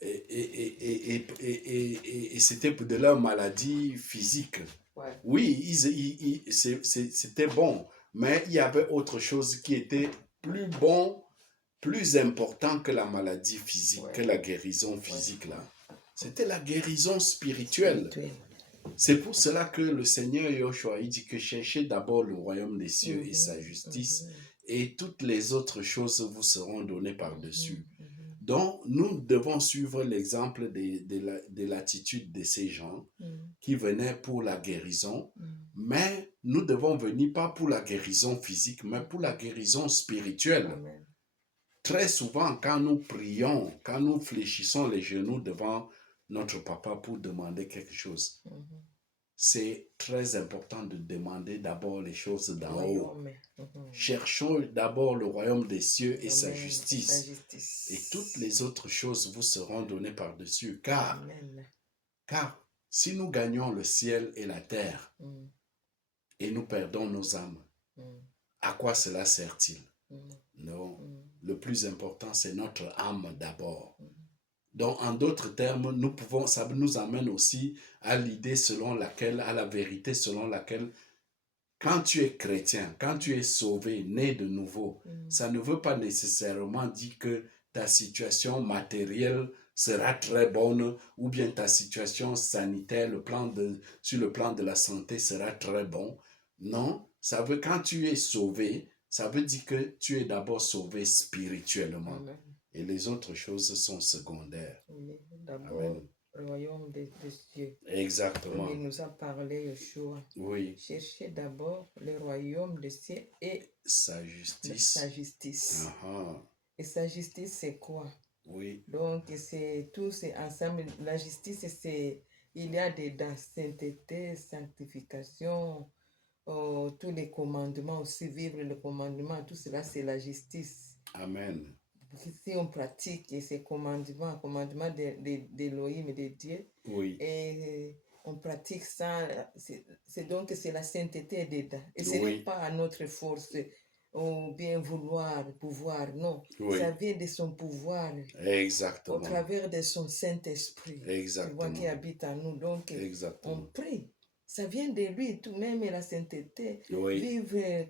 Et c'était de leur maladie physique. Ouais. Oui, c'était bon, mais il y avait autre chose qui était plus bon, plus important que la maladie physique, Ouais. que la guérison physique là. C'était la guérison spirituelle. Spirituel. C'est pour cela que le Seigneur Yoshua, il dit que cherchez d'abord le royaume des cieux et sa justice, et toutes les autres choses vous seront données par-dessus. Donc, nous devons suivre l'exemple de l'attitude de ces gens qui venaient pour la guérison, mais nous devons venir pas pour la guérison physique, mais pour la guérison spirituelle. Amen. Très souvent, quand nous prions, quand nous fléchissons les genoux devant notre papa pour demander quelque chose, c'est très important de demander d'abord les choses d'en haut. Cherchons d'abord le royaume des cieux et sa justice. Et toutes les autres choses vous seront données par-dessus. Car si nous gagnons le ciel et la terre et nous perdons nos âmes, à quoi cela sert-il? Non. Le plus important, c'est notre âme d'abord. Donc, en d'autres termes, ça nous amène aussi à l'idée selon laquelle, à la vérité selon laquelle, quand tu es chrétien, quand tu es sauvé, né de nouveau, ça ne veut pas nécessairement dire que ta situation matérielle sera très bonne ou bien ta situation sanitaire, sur le plan de la santé sera très bon. Non, ça veut, quand tu es sauvé, ça veut dire que tu es d'abord sauvé spirituellement. Amen. Et les autres choses sont secondaires. Oui, d'abord, le royaume des cieux. Exactement. Comme il nous a parlé, Yeshua. Oui. Cherchez d'abord le royaume des cieux et sa justice. Sa justice. Uh-huh. Et sa justice, c'est quoi? Oui. Donc, c'est ensemble. La justice, il y a dedans sainteté, sanctification, tous les commandements, aussi vivre le commandement, tout cela, c'est la justice. Amen. Si on pratique ces commandements d'Élohim et de Dieu, oui. Et on pratique ça, c'est la sainteté dedans. Et ce n'est pas à notre force ou bien pouvoir, non. Oui. Ça vient de son pouvoir. Exactement. Au travers de son Saint-Esprit. Exactement. Tu vois, qui habite en nous. Donc, exactement. on prie. Ça vient de lui, tout même la sainteté. Oui. Vivre,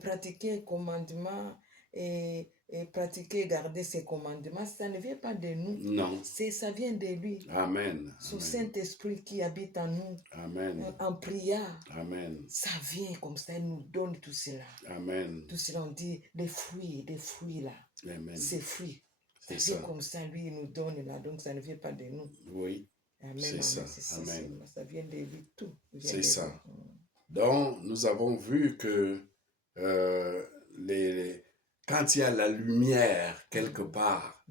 pratiquer le commandement et pratiquer, garder ses commandements, ça ne vient pas de nous. Non. Ça vient de lui. Amen. Son Saint-Esprit qui habite en nous. Amen. En prière. Amen. Ça vient comme ça, il nous donne tout cela. Amen. Tout cela, on dit, les fruits là. Amen. Ces fruits. Ça vient comme ça, lui, il nous donne là, donc ça ne vient pas de nous. Oui. Amen. C'est ça. Amen. Ça vient de lui, tout. C'est ça. Donc, nous avons vu que quand il y a la lumière quelque part,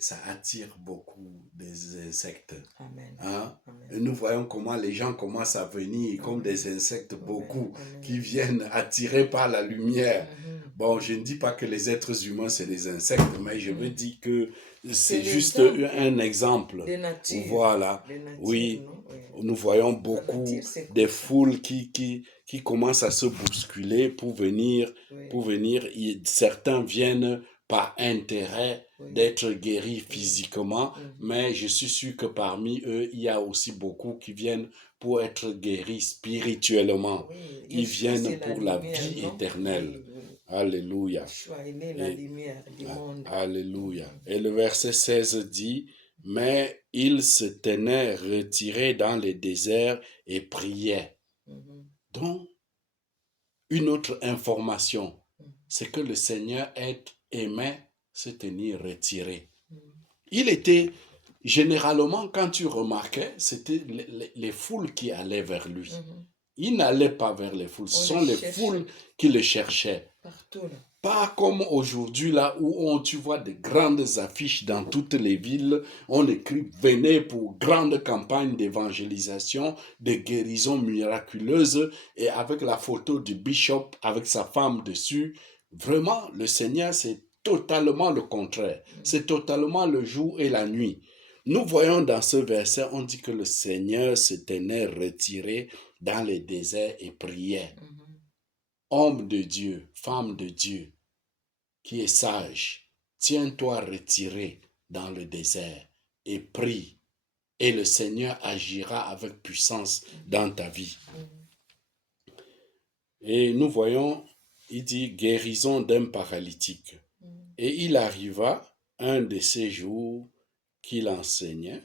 ça attire beaucoup des insectes. Amen. Hein? Amen. Et nous voyons comment les gens commencent à venir comme des insectes, beaucoup, qui viennent attirés par la lumière. Bon, je ne dis pas que les êtres humains, c'est des insectes, mais je veux dire que c'est juste un exemple. De nature. Voilà. De nature, oui. Non? Nous voyons beaucoup des foules qui commencent à se bousculer pour venir. Certains viennent par intérêt d'être guéris physiquement, mais je suis sûr que parmi eux, il y a aussi beaucoup qui viennent pour être guéris spirituellement. Ils viennent pour la vie éternelle. Alléluia. Yeshua, il est la Et, lumière du monde. alléluia. Et le verset 16 dit, mais il se tenait retiré dans les déserts et priait. Donc, une autre information, c'est que le Seigneur aimait se tenir retiré. Il était, généralement, quand tu remarquais, c'était les foules qui allaient vers lui. Il n'allait pas vers les foules, ce sont les foules qui le cherchaient. Partout là. Pas comme aujourd'hui, là où tu vois des grandes affiches dans toutes les villes. On écrit « Venez pour grande campagne d'évangélisation, de guérison miraculeuse » et avec la photo du bishop avec sa femme dessus. Vraiment, le Seigneur, c'est totalement le contraire. C'est totalement le jour et la nuit. Nous voyons dans ce verset, on dit que le Seigneur se tenait retiré dans les déserts et priait. Homme de Dieu, femme de Dieu, qui est sage, tiens-toi retiré dans le désert et prie, et le Seigneur agira avec puissance dans ta vie. Et nous voyons, il dit guérison d'un paralytique. Et il arriva un de ces jours qu'il enseignait,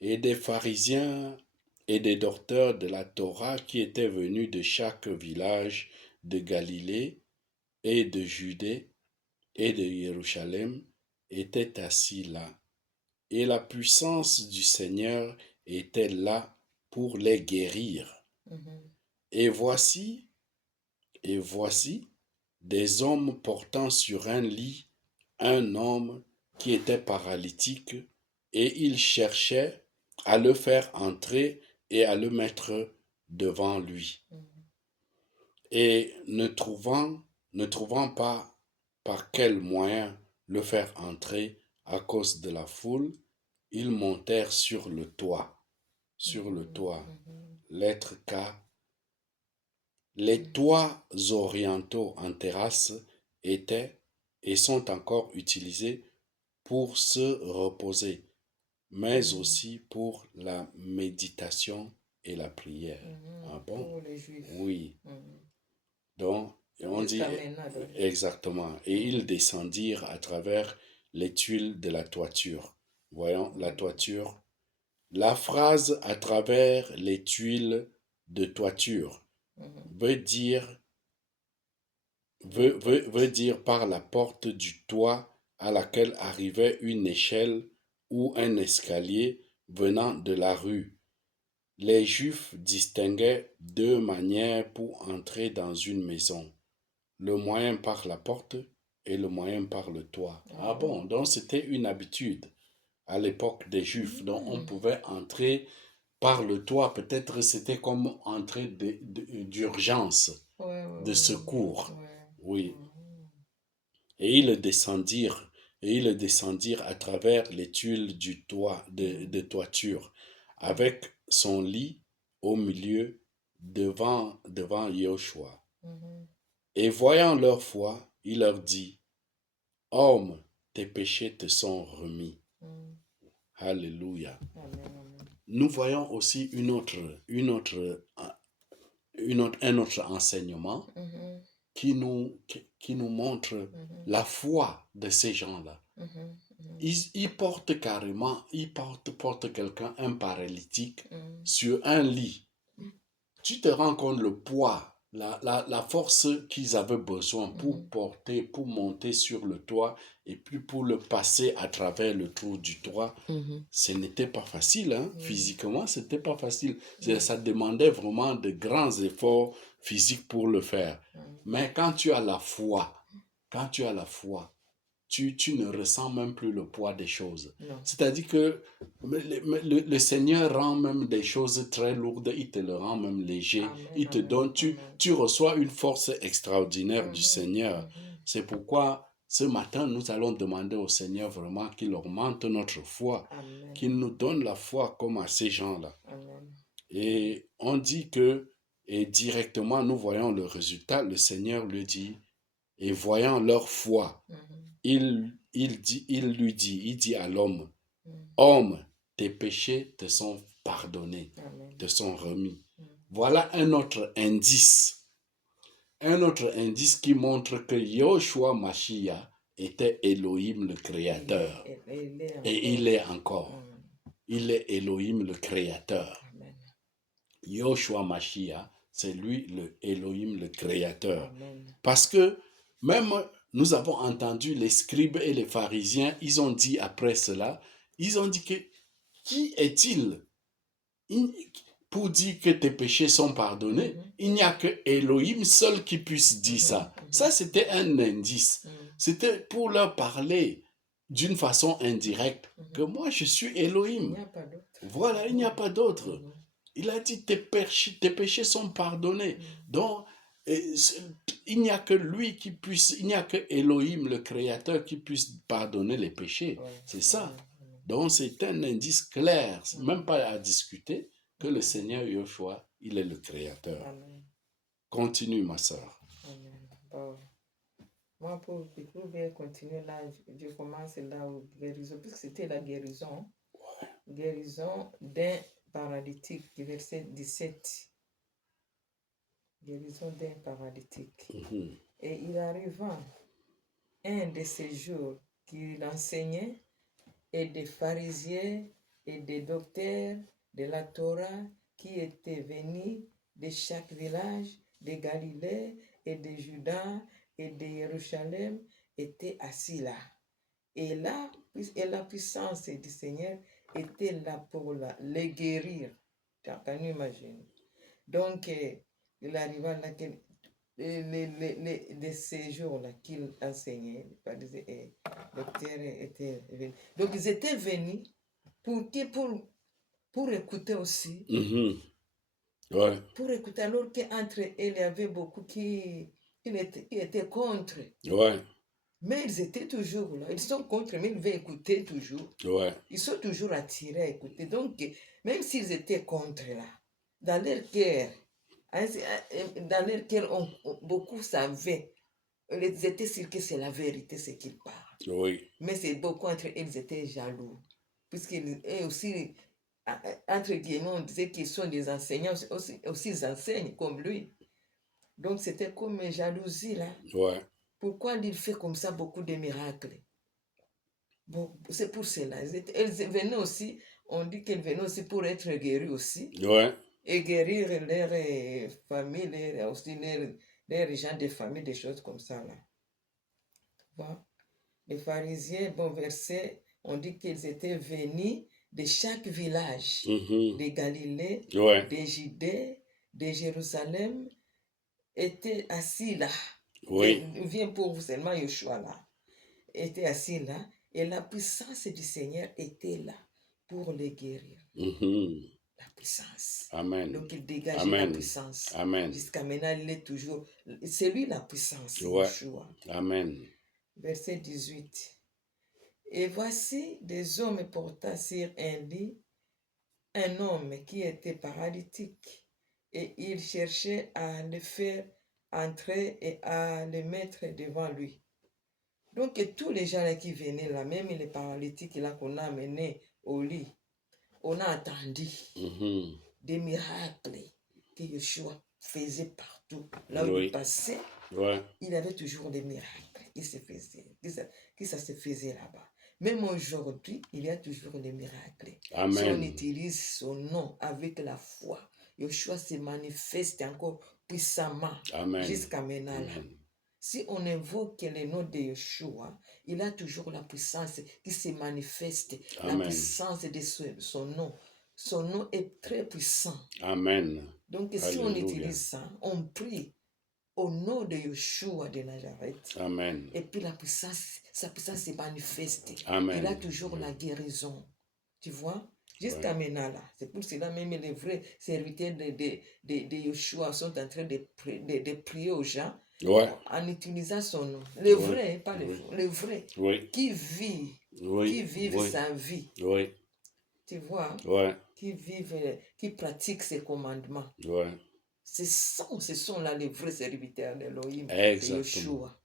et des pharisiens et des docteurs de la Torah qui étaient venus de chaque village de Galilée et de Judée et de Jérusalem étaient assis là, et la puissance du Seigneur était là pour les guérir. Et voici, des hommes portant sur un lit un homme qui était paralytique, et ils cherchaient à le faire entrer et à le mettre devant lui. Et ne trouvant pas par quel moyen le faire entrer à cause de la foule, ils montèrent sur le toit. Lettre K. Les toits orientaux en terrasse étaient et sont encore utilisés pour se reposer, mais aussi pour la méditation et la prière. Ah bon? Pour les Juifs. Oui. Donc, on dit exactement. Et ils descendirent à travers les tuiles de la toiture. Voyons la toiture. La phrase à travers les tuiles de toiture veut dire par la porte du toit à laquelle arrivait une échelle ou un escalier venant de la rue. Les Juifs distinguaient deux manières pour entrer dans une maison. Le moyen par la porte et le moyen par le toit. Ah bon, donc c'était une habitude à l'époque des Juifs. Donc on pouvait entrer par le toit, peut-être c'était comme entrer d'urgence, de secours. Oui. Et ils descendirent à travers les tuiles du toit, de toiture, avec son lit au milieu devant Yoshua. Et voyant leur foi, il leur dit, hommes, tes péchés te sont remis. Alléluia. Nous voyons aussi un autre enseignement qui nous montre la foi de ces gens-là. Ils portent carrément, portent quelqu'un, un paralytique, sur un lit. Tu te rends compte le poids, la force qu'ils avaient besoin pour porter, pour monter sur le toit et puis pour le passer à travers le trou du toit. Ce n'était pas facile, hein? Physiquement, ce n'était pas facile. Ça demandait vraiment de grands efforts physiques pour le faire. Mais quand tu as la foi, tu ne ressens même plus le poids des choses. C'est-à-dire que le Seigneur rend même des choses très lourdes, il te le rend même léger. Il te donne, tu reçois une force extraordinaire du Seigneur. C'est pourquoi ce matin, nous allons demander au Seigneur vraiment qu'il augmente notre foi, qu'il nous donne la foi comme à ces gens-là. Et on dit que, et directement nous voyons le résultat, le Seigneur lui dit, et voyant leur foi, il lui dit à l'homme, homme, tes péchés te sont pardonnés, te sont remis. Voilà un autre indice un autre indice qui montre que Yoshua Mashiach était Elohim le Créateur. Et il est encore. Il est Elohim le Créateur. Amen. Yoshua Mashiach, c'est lui le Elohim le Créateur. Amen. Parce que même nous avons entendu les scribes et les pharisiens, ils ont dit après cela, ils ont dit que qui est-il pour dire que tes péchés sont pardonnés? Il n'y a que Elohim seul qui puisse dire ça. Ça, c'était un indice. C'était pour leur parler d'une façon indirecte que moi, je suis Il Elohim. n'y a pas d'autre. Voilà, il n'y a pas d'autre. Il a dit tes péchés sont pardonnés. Donc, il n'y a que lui qui puisse, il n'y a que Elohim, le Créateur, qui puisse pardonner les péchés. C'est ça. Donc, c'est un indice clair, même pas à discuter, que le Seigneur Yoshua, il est le Créateur. Amen. Continue, ma soeur. Amen. Bon. Moi, pour bien continuer là, je commence là où guérison, puisque c'était la guérison. Guérison d'un paralytique, verset 17. Guérison d'un paralytique. Et il arriva un de ces jours qu'il enseignait, et des pharisiens et des docteurs de la Torah qui étaient venus de chaque village de Galilée et de Juda et de Jérusalem étaient assis là. Et la puissance du Seigneur était là pour les guérir. Tu peux imaginer. Donc, il arriva là que de ces jours-là qu'il enseignait, les docteurs étaient venus. Donc, ils étaient venus pour écouter aussi. Ouais. Pour écouter, alors qu'entre eux, il y avait beaucoup qui étaient contre. Ouais. Mais ils étaient toujours là. Ils sont contre, mais ils veulent écouter toujours. Ouais. Ils sont toujours attirés à écouter. Donc, même s'ils étaient contre là, dans leur cœur, beaucoup savaient. Ils étaient sûrs que c'est la vérité, ce qu'ils parlent. Oui. Mais c'est beaucoup entre eux, ils étaient jaloux. Puisqu'ils aussi, entre guillemets, on disait qu'ils sont des enseignants, aussi ils enseignent comme lui. Donc, c'était comme une jalousie là. Ouais. Pourquoi il fait comme ça beaucoup de miracles? Bon, c'est pour cela. Ils venaient aussi, on dit qu'ils venaient aussi pour être guéris aussi. Ouais. Et guérir leurs familles, aussi leurs gens de famille, des choses comme ça là. Bon. Les pharisiens, bon verset, on dit qu'ils étaient venus de chaque village, de Galilée, Ouais. de Judée, de Jérusalem, étaient assis là. Oui. Vient pour vous seulement Yeshua là. Était assis là, et la puissance du Seigneur était là pour les guérir. La puissance. Amen. Donc il dégageait Amen. la puissance. Amen. Jusqu'à maintenant, il est toujours. C'est lui la puissance, Ouais. Yeshua. Amen. Verset 18. Et voici des hommes portant sur un lit un homme qui était paralytique, et il cherchait à le faire entrer et à le mettre devant lui. Donc tous les gens là qui venaient là, même les paralytiques là qu'on a amenés au lit, on a attendu des miracles que Yeshua faisait partout. Là où il passait, il avait toujours des miracles qui se faisaient, que ça se faisait là-bas. Même aujourd'hui, il y a toujours des miracles. Amen. Si on utilise son nom avec la foi, Yeshua se manifeste encore puissamment jusqu'à maintenant. Si on invoque le nom de Yeshua, il a toujours la puissance qui se manifeste. Amen. La puissance de son nom. Son nom est très puissant. Amen. Donc si on utilise ça, on prie au nom de Yeshua de Nazareth. Amen. Et puis sa puissance se manifeste. Amen. Il a toujours la guérison. Tu vois? Jusqu'à maintenant là. C'est pour cela même les vrais serviteurs de Yeshua sont en train de prier aux gens. En utilisant son nom. Le vrai, pas le faux. Le vrai. Qui vit. Qui vivent sa vie. Tu vois? Qui pratiquent ses commandements. Ce sont là les vrais serviteurs d'Elohim, de Yeshua.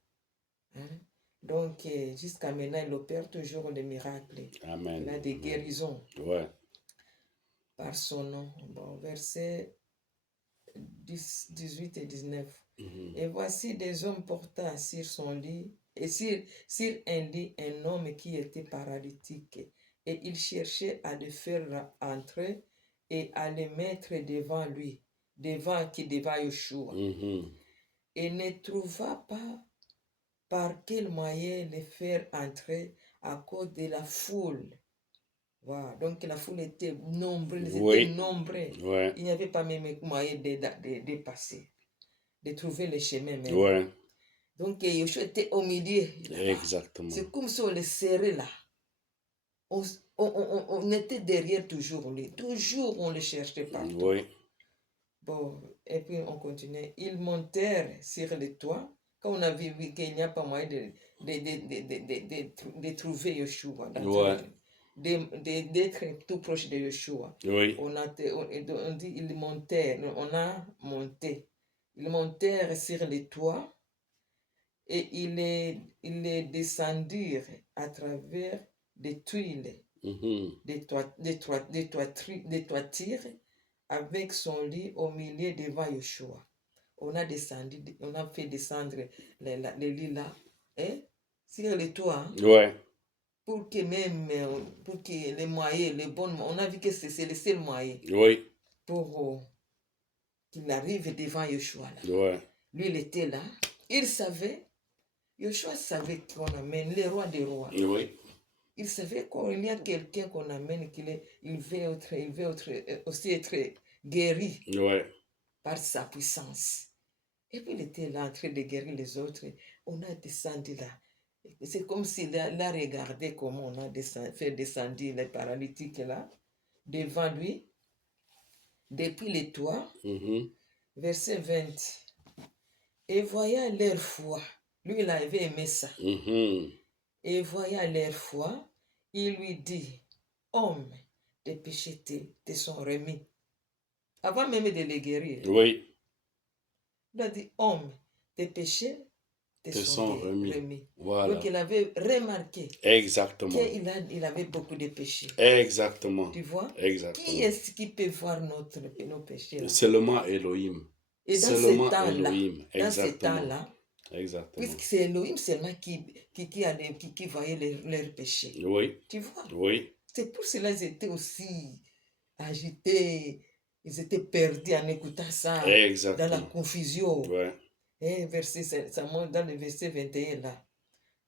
Hein? Donc, jusqu'à maintenant, il opère toujours des miracles. Amen. Il a des guérisons. Par son nom. Bon, verset 18 et 19. Mhm. Et voici des hommes portant sur son lit, et sur un lit, un homme qui était paralytique. Et il cherchait à le faire entrer et à le mettre devant lui, devant Yeshua. Mhm. Et ne trouva pas par quel moyen le faire entrer à cause de la foule. Voilà. Donc la foule était nombreuse, ils Oui. étaient nombreux. Ouais. Il n'y avait pas même moyen de passer, de trouver le chemin même. Ouais. Donc Yeshua était au milieu là-bas. Exactement. C'est comme si on le serrait là. On était derrière toujours lui. Toujours on le cherchait partout. Oui. Bon, et puis on continuait. Ils montèrent sur le toit. Quand on a vu qu'il n'y a pas moyen de trouver Yeshua, Ouais. d'être tout proche de Yeshua. Oui. On dit ils montèrent, on a monté. Ils montèrent sur le toit et ils les descendirent à travers des tuiles, Mhm. des toitures, avec son lit au milieu devant Yeshua. On a fait descendre les lits là, hein, sur le toit, hein, Ouais. pour que les moyens, les bonnes, on a vu que c'est le seul moyen Oui. pour qu'il arrive devant Yeshua là. Ouais. Lui, il était là, il savait, Yeshua savait qu'on amène le roi des rois. Oui. Il savait qu'il y a quelqu'un qu'on amène, il veut aussi être guéri Ouais. par sa puissance. Et puis il était là en train de guérir les autres. On a descendu là. C'est comme s'il a regardé comment on a fait descendre les paralytiques là, devant lui, depuis les toits. Mhm. Verset 20. Et voyant leur foi, lui il avait aimé ça. Mhm. Et voyant leur foi, il lui dit, homme, tes péchés te sont remis. Avant même de les guérir, Oui. il a dit, homme, tes péchés te Te sont sont remis. remis. Voilà. Donc il avait remarqué Exactement. qu'il avait beaucoup de péchés. Exactement. Tu vois? Qui Exactement. est-ce qui peut voir nos péchés là? Seulement Elohim. Et dans Seulement ces temps-là, Elohim. Exactement. Exactement. puisque c'est Elohim seulement qui voyait leurs péchés. Oui. Tu vois? Oui. C'est pour cela qu'ils étaient aussi agités, ils étaient perdus en écoutant ça, dans la Exactement. confusion. Ouais. Et ça monte dans le verset 21 là.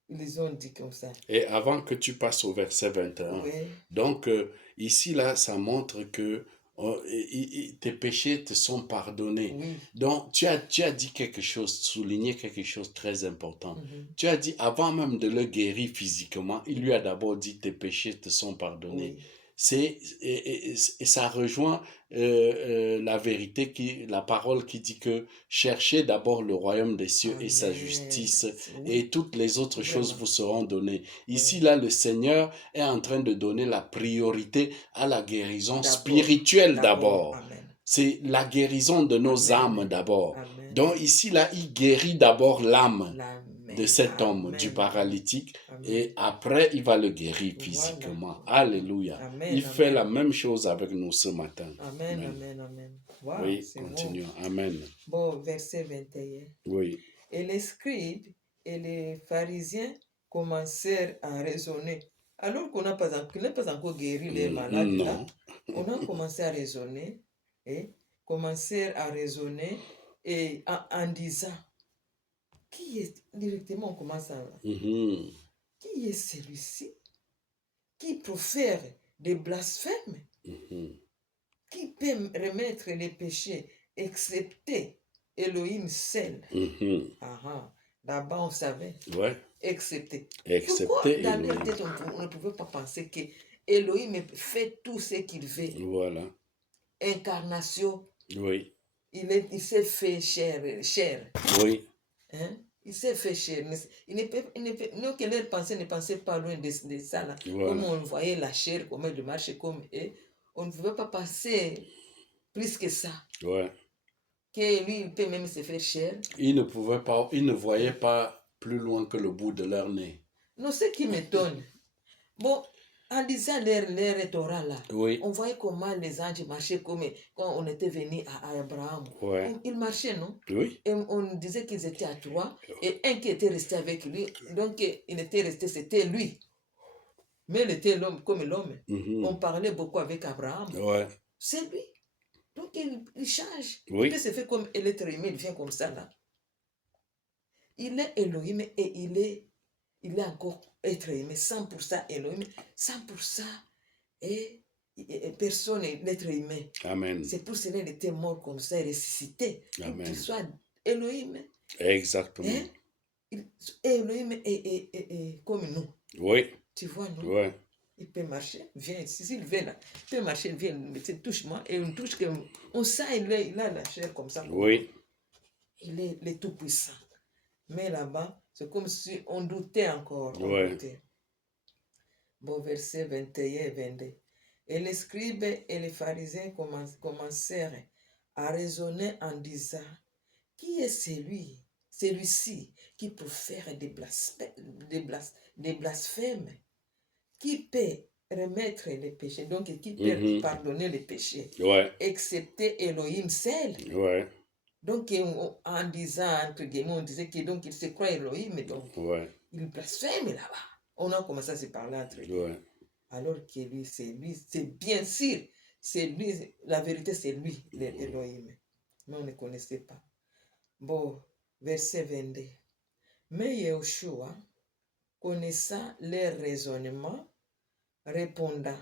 Ils ont dit comme ça. Et avant que tu passes au verset 21, Ouais. donc ici, là, ça montre que tes péchés te sont pardonnés. Oui. Donc, tu as dit quelque chose, souligné quelque chose de très important. Mhm. Tu as dit, avant même de le guérir physiquement, il lui a d'abord dit, tes péchés te sont pardonnés. Oui. Et ça rejoint la vérité, la parole qui dit que cherchez d'abord le royaume des cieux et sa Amen. justice, Oui. et toutes les autres choses Vraiment. vous seront données. Ici, Oui. là, le Seigneur est en train de donner la priorité à la guérison D'abord. spirituelle d'abord. Amen. C'est la guérison de nos Amen. âmes d'abord. Amen. Donc ici, là, il guérit d'abord l'âme L'amen. de cet homme, Amen. du paralytique, Amen. et après, il va le guérir Voilà. physiquement. Alléluia. Amen. Il fait Amen. la même chose avec nous ce matin. Amen. Amen. Amen. Amen. Wow, Oui, c'est bon. continuons. Amen. Bon, verset 21. Oui. Et les scribes et les pharisiens commencèrent à raisonner. Alors qu'on n'a pas encore guéri les malades là, Non. on a commencé à raisonner, et commencèrent à raisonner et en disant, directement on commence à, Mhm. qui est celui-ci qui profère des blasphèmes, Mhm. qui peut remettre les péchés, excepté Elohim seul. Mhm. Là-bas on savait, Ouais. excepté. Excepté Pourquoi dans leur Elohim. tête on ne pouvait pas penser que Elohim fait tout ce qu'il veut? Voilà. Incarnation, Oui. il s'est fait chair. Oui. Hein? Il s'est fait chair. Nous que leurs pensées ne pensaient pas loin de ça là. Voilà. Comme on voyait la chair, comment elle marche, comme et on ne pouvait pas penser plus que ça. Ouais. Que lui, il peut même se faire chair. Ils ne voyaient pas plus loin que le bout de leur nez. Non, ce qui m'étonne. Bon, En lisant les Torah là, Oui, on voyait comment les anges marchaient comme quand on était venu à Abraham. ouais, Ils marchaient, non? oui, Et on disait qu'ils étaient à 3 et un qui était resté avec lui. Donc, il était resté, c'était lui. Mais il était l'homme comme l'homme. On mhm, parlait beaucoup avec Abraham. ouais, C'est lui. Donc, il change. Il oui, peut se faire comme l'être humain, il vient comme ça là. Il est Elohim et il est encore être aimé, 100% Elohim, 100% et personne, l'être humain. amen, C'est pour cela qu'il était mort comme ça et ressuscité, pour qu'il amen, soit Elohim. exactement, Hein? Elohim est comme nous. oui, Tu vois, non? ouais, Il peut marcher, viens ici, s'il vient là, il peut marcher, viens, touche-moi, et on touche, on sent, il a la chair comme ça, comme nous. oui, Il est tout puissant. Mais là-bas, c'est comme si on doutait encore, on ouais, doutait. Bon, verset 21 et 22. Et les scribes et les pharisiens commencèrent à raisonner en disant, qui est celui-ci qui peut faire des blasphèmes, qui peut remettre les péchés, donc qui peut mhm, pardonner les péchés, ouais, excepté Elohim seul. ouais, Donc, en disant, entre guillemets, on disait qu'il se croit Elohim, donc ouais, il blasphème là-bas. On a commencé à se parler entre eux. ouais, Alors que lui, c'est bien sûr, c'est lui, la vérité, c'est lui, l'Elohim. Mais on ne connaissait pas. Bon, verset 22. Mais Yahushua, connaissant les raisonnements, répondant.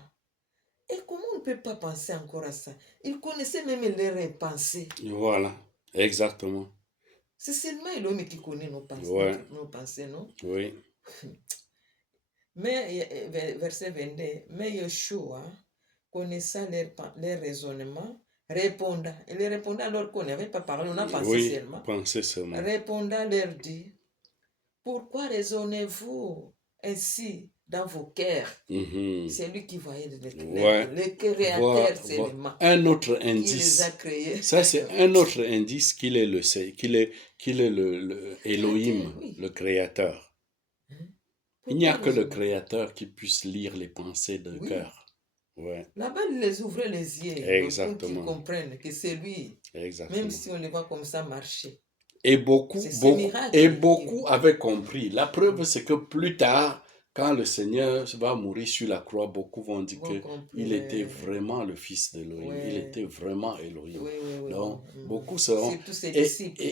Et comment on ne peut pas penser encore à ça? Il connaissait même leurs pensées. voilà, exactement, C'est seulement Elohim qui connaît nos ouais, pensées, non? oui, Mais, verset 22, mais Yeshua, connaissant leurs raisonnements, répondant. Il répondait alors qu'on n'avait pas parlé, on a pensé oui, seulement. pensez seulement, Répondant leur dit, pourquoi raisonnez-vous ainsi dans vos cœurs? mhm, C'est lui qui voyait ouais, le créateur voilà, seulement, un autre qui les a indice, créés. ça c'est un autre indice qu'il est le Elohim, Créateur, oui. le créateur. Hein? Il n'y a Pourquoi que le raisonnez-vous? créateur qui puisse lire les pensées de Oui. cœur. Ouais, Là-bas, il les ouvrait les yeux, donc pour qu'ils exactement, comprennent que c'est lui, même exactement. si on le voit comme ça marcher. Et beaucoup, C'est ce beaucoup, miracle. et beaucoup avaient compris. La preuve, c'est que plus tard, quand le Seigneur va mourir sur la croix, beaucoup vont dire Vont qu'il était comprendre. vraiment le Fils d'Élohim. Il Ouais. était vraiment Elohim. Oui, oui, oui. Donc, Oui. beaucoup seront... Surtout ses Et, disciples.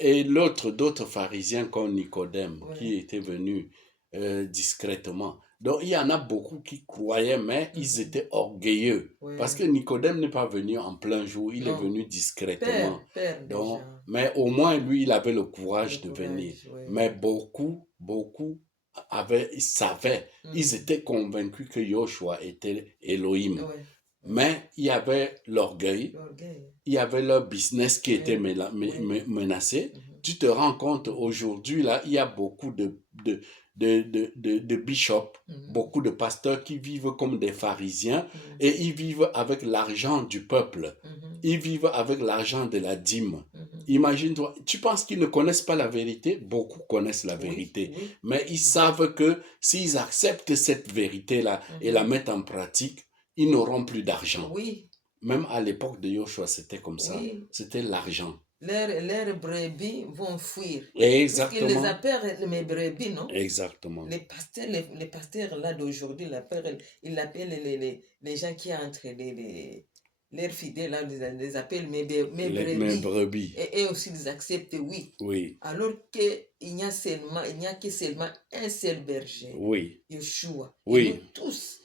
et d'autres pharisiens comme Nicodème, Ouais. qui était venu discrètement. Donc, il y en a beaucoup qui croyaient, mais ils étaient orgueilleux. Ouais. Parce que Nicodème n'est pas venu en plein jour, il est Non. venu discrètement. Père Donc, déjà. mais au moins, lui, il avait le courage Le de venir. ouais. Mais beaucoup ils savaient, ils étaient convaincus que Joshua était Elohim. Ouais. Mais il y avait l'orgueil, L'orgueil. il y avait leur business qui était Oui. menacé. Tu te rends compte, aujourd'hui, là, il y a beaucoup de bishops, beaucoup de pasteurs qui vivent comme des pharisiens et ils vivent avec l'argent du peuple. Ils vivent avec l'argent de la dîme. Imagine-toi, tu penses qu'ils ne connaissent pas la vérité? Beaucoup connaissent la vérité. Oui. Mais ils savent que s'ils acceptent cette vérité-là et la mettent en pratique, ils n'auront plus d'argent. Oui. Même à l'époque de Joshua, c'était comme ça. Oui. C'était l'argent. Leurs brebis vont fuir. Exactement. Puisqu'ils les appellent mes brebis, non? Exactement. Les pasteurs là d'aujourd'hui, ils l'appellent les gens qui entrent, leurs fidèles là, ils les appellent mes brebis. Mes brebis. Et eux aussi, ils acceptent, oui. Oui. Alors qu'il n'y a que seulement un seul berger. Oui. Yeshua. Oui. Et nous tous,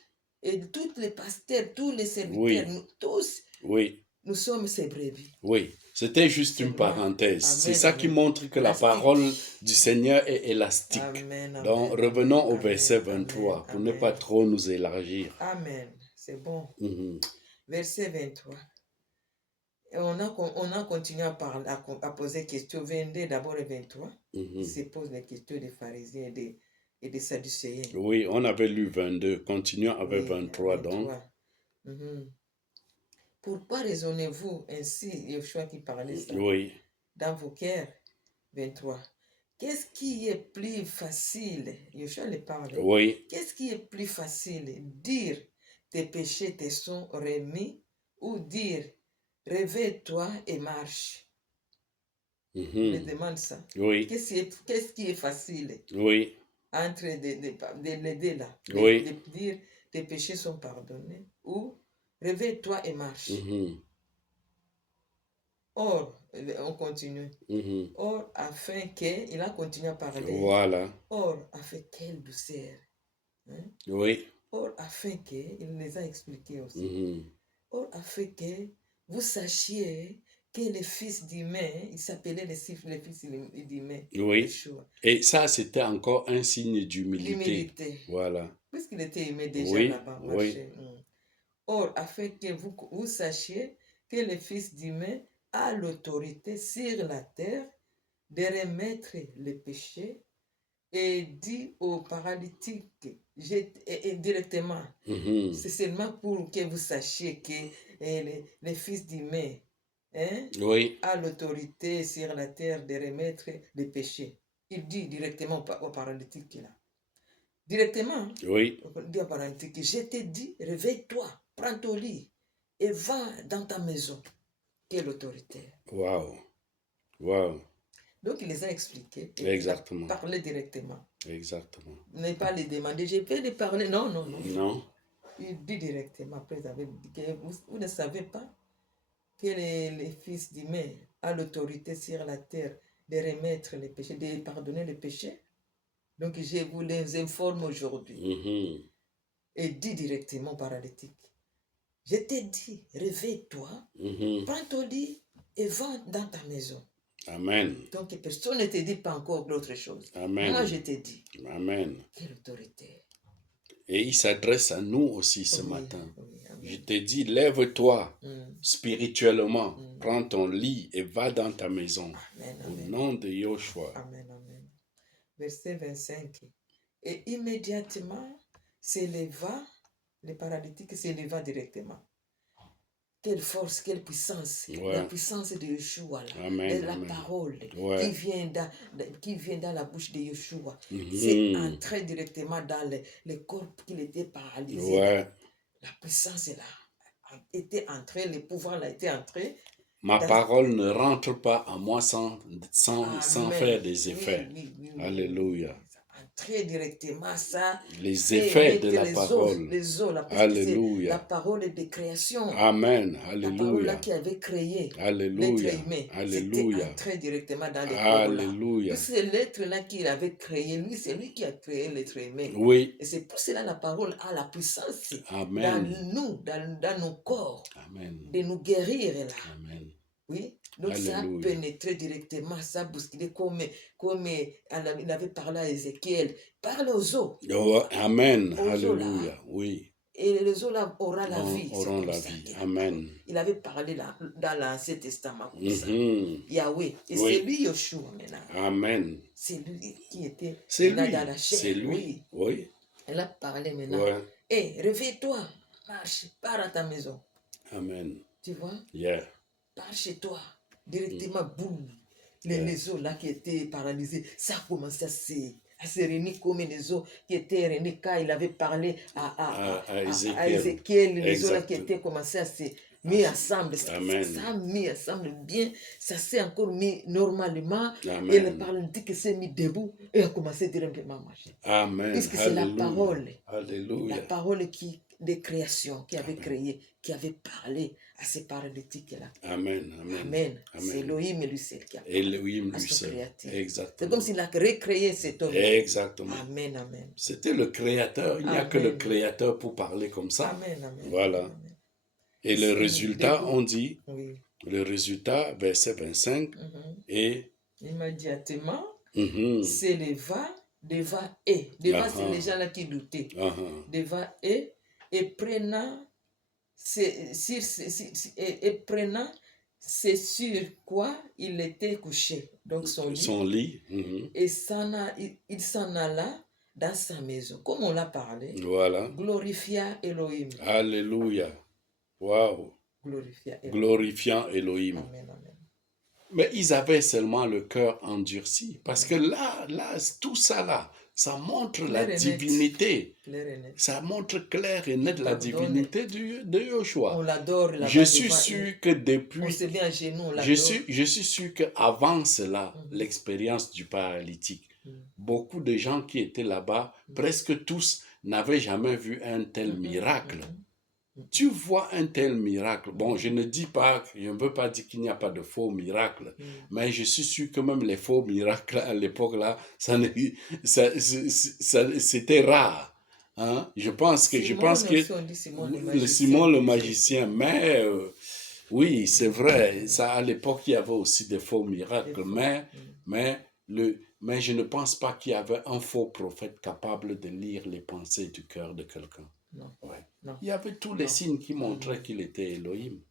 et tous les pasteurs, tous les serviteurs, Oui. nous tous, oui. Nous sommes ses brebis. Oui. C'était juste une parenthèse. C'est ça qui montre que la parole du Seigneur est élastique. Amen, donc, revenons au verset 23 pour ne pas trop nous élargir. Amen. C'est bon. Verset 23. Et on a continué à parler, à poser des questions. 22 d'abord et 23. Il se pose les questions des pharisiens et des sadducéens. Oui, on avait lu 22. Continuons avec 23 donc. Pourquoi raisonnez-vous ainsi, Yeshua qui parlait ça, oui. dans vos cœurs? 23. qu'est-ce qui est plus facile? Yoshua le parle. Oui. Qu'est-ce qui est plus facile? Dire tes péchés te sont remis ou dire réveille-toi et marche? Il Mhm. demande ça. Oui. Qu'est-ce qui est facile Oui. entre les deux là? Oui. De dire tes péchés sont pardonnés ou réveille-toi et marche. Mhm. Or, on continue. Mhm. Or, afin que, il a continué à parler. Voilà. Or, afin quelle douceur. Hein? Oui. Or, afin que, il les a expliqués aussi. Mhm. Or, afin que vous sachiez que le fils d'humain, il s'appelait le fils d'humain. Oui. Yeshua. Et ça, c'était encore un signe d'humilité. L'humilité. Voilà. Puisqu'il était aimé déjà Oui. là-bas, Oui. marché. Or, afin que vous sachiez que le fils d'humain a l'autorité sur la terre de remettre les péchés et dit aux paralytiques directement. Mhm. C'est seulement pour que vous sachiez que le fils d'humain Oui. a l'autorité sur la terre de remettre les péchés. Il dit directement aux paralytiques là. Directement, Oui. il dit aux paralytiques, je te dis, réveille-toi, prends ton lit et va dans ta maison. Quelle autorité. Wow. Wow. Donc, il les a expliqués. Exactement. Il a parlé directement. Exactement. Ne pas les demander, je peux les parler. Non, non, non. Non. Il dit directement, après vous avez dit que vous ne savez pas que les fils d'humain a l'autorité sur la terre de remettre les péchés, de pardonner les péchés. Donc, je vous les informe aujourd'hui. Mhm. Et dit directement paralytique, je t'ai dit, réveille-toi, Mhm. prends ton lit et va dans ta maison. Amen. Donc, personne ne te dit pas encore d'autre chose. Amen. Moi, je t'ai dit. Amen. Quelle autorité. Et il s'adresse à nous aussi ce Oui, matin. oui, amen. Je te dis, lève-toi spirituellement, Mm. prends ton lit et va dans ta maison. Amen, Au amen. nom de Yoshua. Amen, amen. Verset 25. Et immédiatement s'éleva, le paralytique s'éleva directement. Quelle force, quelle puissance. Ouais. La puissance de Yeshua, là, Amen, de la amen. parole Ouais. qui vient dans la bouche de Yeshua. Mhm. C'est entré directement dans le corps qu'il était paralysé. Ouais. La puissance est là. Était entrée, le pouvoir là était entré. Ma dans- parole ne rentre pas en moi sans Amen. faire des effets. Oui. Alléluia. Entrer directement ça. Les effets de la les parole. les os là, parce Alléluia. que c'est la parole de création. Amen. La parole là Alléluia. qui avait créé l'être Alléluia. humain. C'était Alléluia. entré directement dans le corps là. Alléluia. C'est l'être là qu'il avait créé. Lui, c'est lui qui a créé l'être humain. Oui. Et c'est pour cela la parole a la puissance Amen. dans nous, dans nos corps, Amen. de nous guérir là. Amen. Oui, donc ça a Alléluia. pénétré directement, ça a bousculé comme il avait parlé à Ézéchiel. Parle aux eaux. Oh, amen. Aux eaux là. Alléluia. Oui. Et les eaux là auront la vie. C'est Auront comme la ça vie. qu'il a Amen. parlé. Il avait parlé là, dans l'Ancien Testament comme ça. Mhm. Yahweh. Et Oui. c'est lui Yeshua maintenant. Amen. C'est lui qui était C'est là lui. dans la chair. C'est lui. Oui. Oui. Elle a parlé maintenant. Ouais. Hé, réveille-toi. Marche. Pars à ta maison. Amen. Tu vois? Yeah. Pars chez toi. Directement, boum. Les os là qui étaient paralysés, ça a commencé à se réunir comme les os qui étaient réunis quand il avait parlé à Ézéchiel. Les os là qui étaient commencé à se mis ensemble. Amen. Ça a mis ensemble bien. Ça s'est encore mis normalement. Amen. Et le paralytique s'est mis debout et a commencé directement à marcher. Amen. Puisque c'est la parole. Alléluia. La parole de création qui avait créé, qui avait parlé à ces paralytiques-là. Amen. Amen. Amen. Amen. C'est Elohim lui seul qui a parlé Elohim à lui son seul. créateur. Exactement. C'est comme s'il a recréé cet homme. Exactement. Amen, amen. C'était le créateur. Il n'y a que le Amen. créateur pour parler comme ça. Amen, amen. Voilà. Amen. Et le C'est résultat, debout. on dit, Oui. le résultat, verset 25, et Immédiatement, mhm, s'éleva devant eux. Devant, Ah, c'est ah. les gens là qui doutaient. ah, Devant eux, et prenant c'est sur quoi il était couché, donc son lit, son lit. Mhm. et il s'en alla dans sa maison, comme on l'a parlé, Voilà. glorifia Elohim. Alléluia. Waouh. Glorifia Elohim. Glorifiant Elohim. Amen, amen. Mais ils avaient seulement le cœur endurci. Parce que là, tout ça là, ça montre la Clair et net. divinité. Clair et net. Ça montre clair et net la pardonne. divinité de On Joshua. l'adore là-bas Je suis devant sûr que on depuis, se met à genoux, on je l'adore. suis sûr qu'avant cela, Mhm. l'expérience du paralytique, Mhm. beaucoup de gens qui étaient là-bas, presque tous, n'avaient jamais vu un tel miracle. Tu vois un tel miracle. Bon, je ne dis pas, je ne veux pas dire qu'il n'y a pas de faux miracles, mais je suis sûr que même les faux miracles à l'époque là, c'était rare. Hein? Je pense que aussi, on dit Simon le magicien. Simon le magicien, mais oui, c'est vrai, ça à l'époque il y avait aussi des faux miracles, mais je ne pense pas qu'il y avait un faux prophète capable de lire les pensées du cœur de quelqu'un. Non. Ouais. Non. Il y avait tous les signes qui montraient qu'il était Elohim.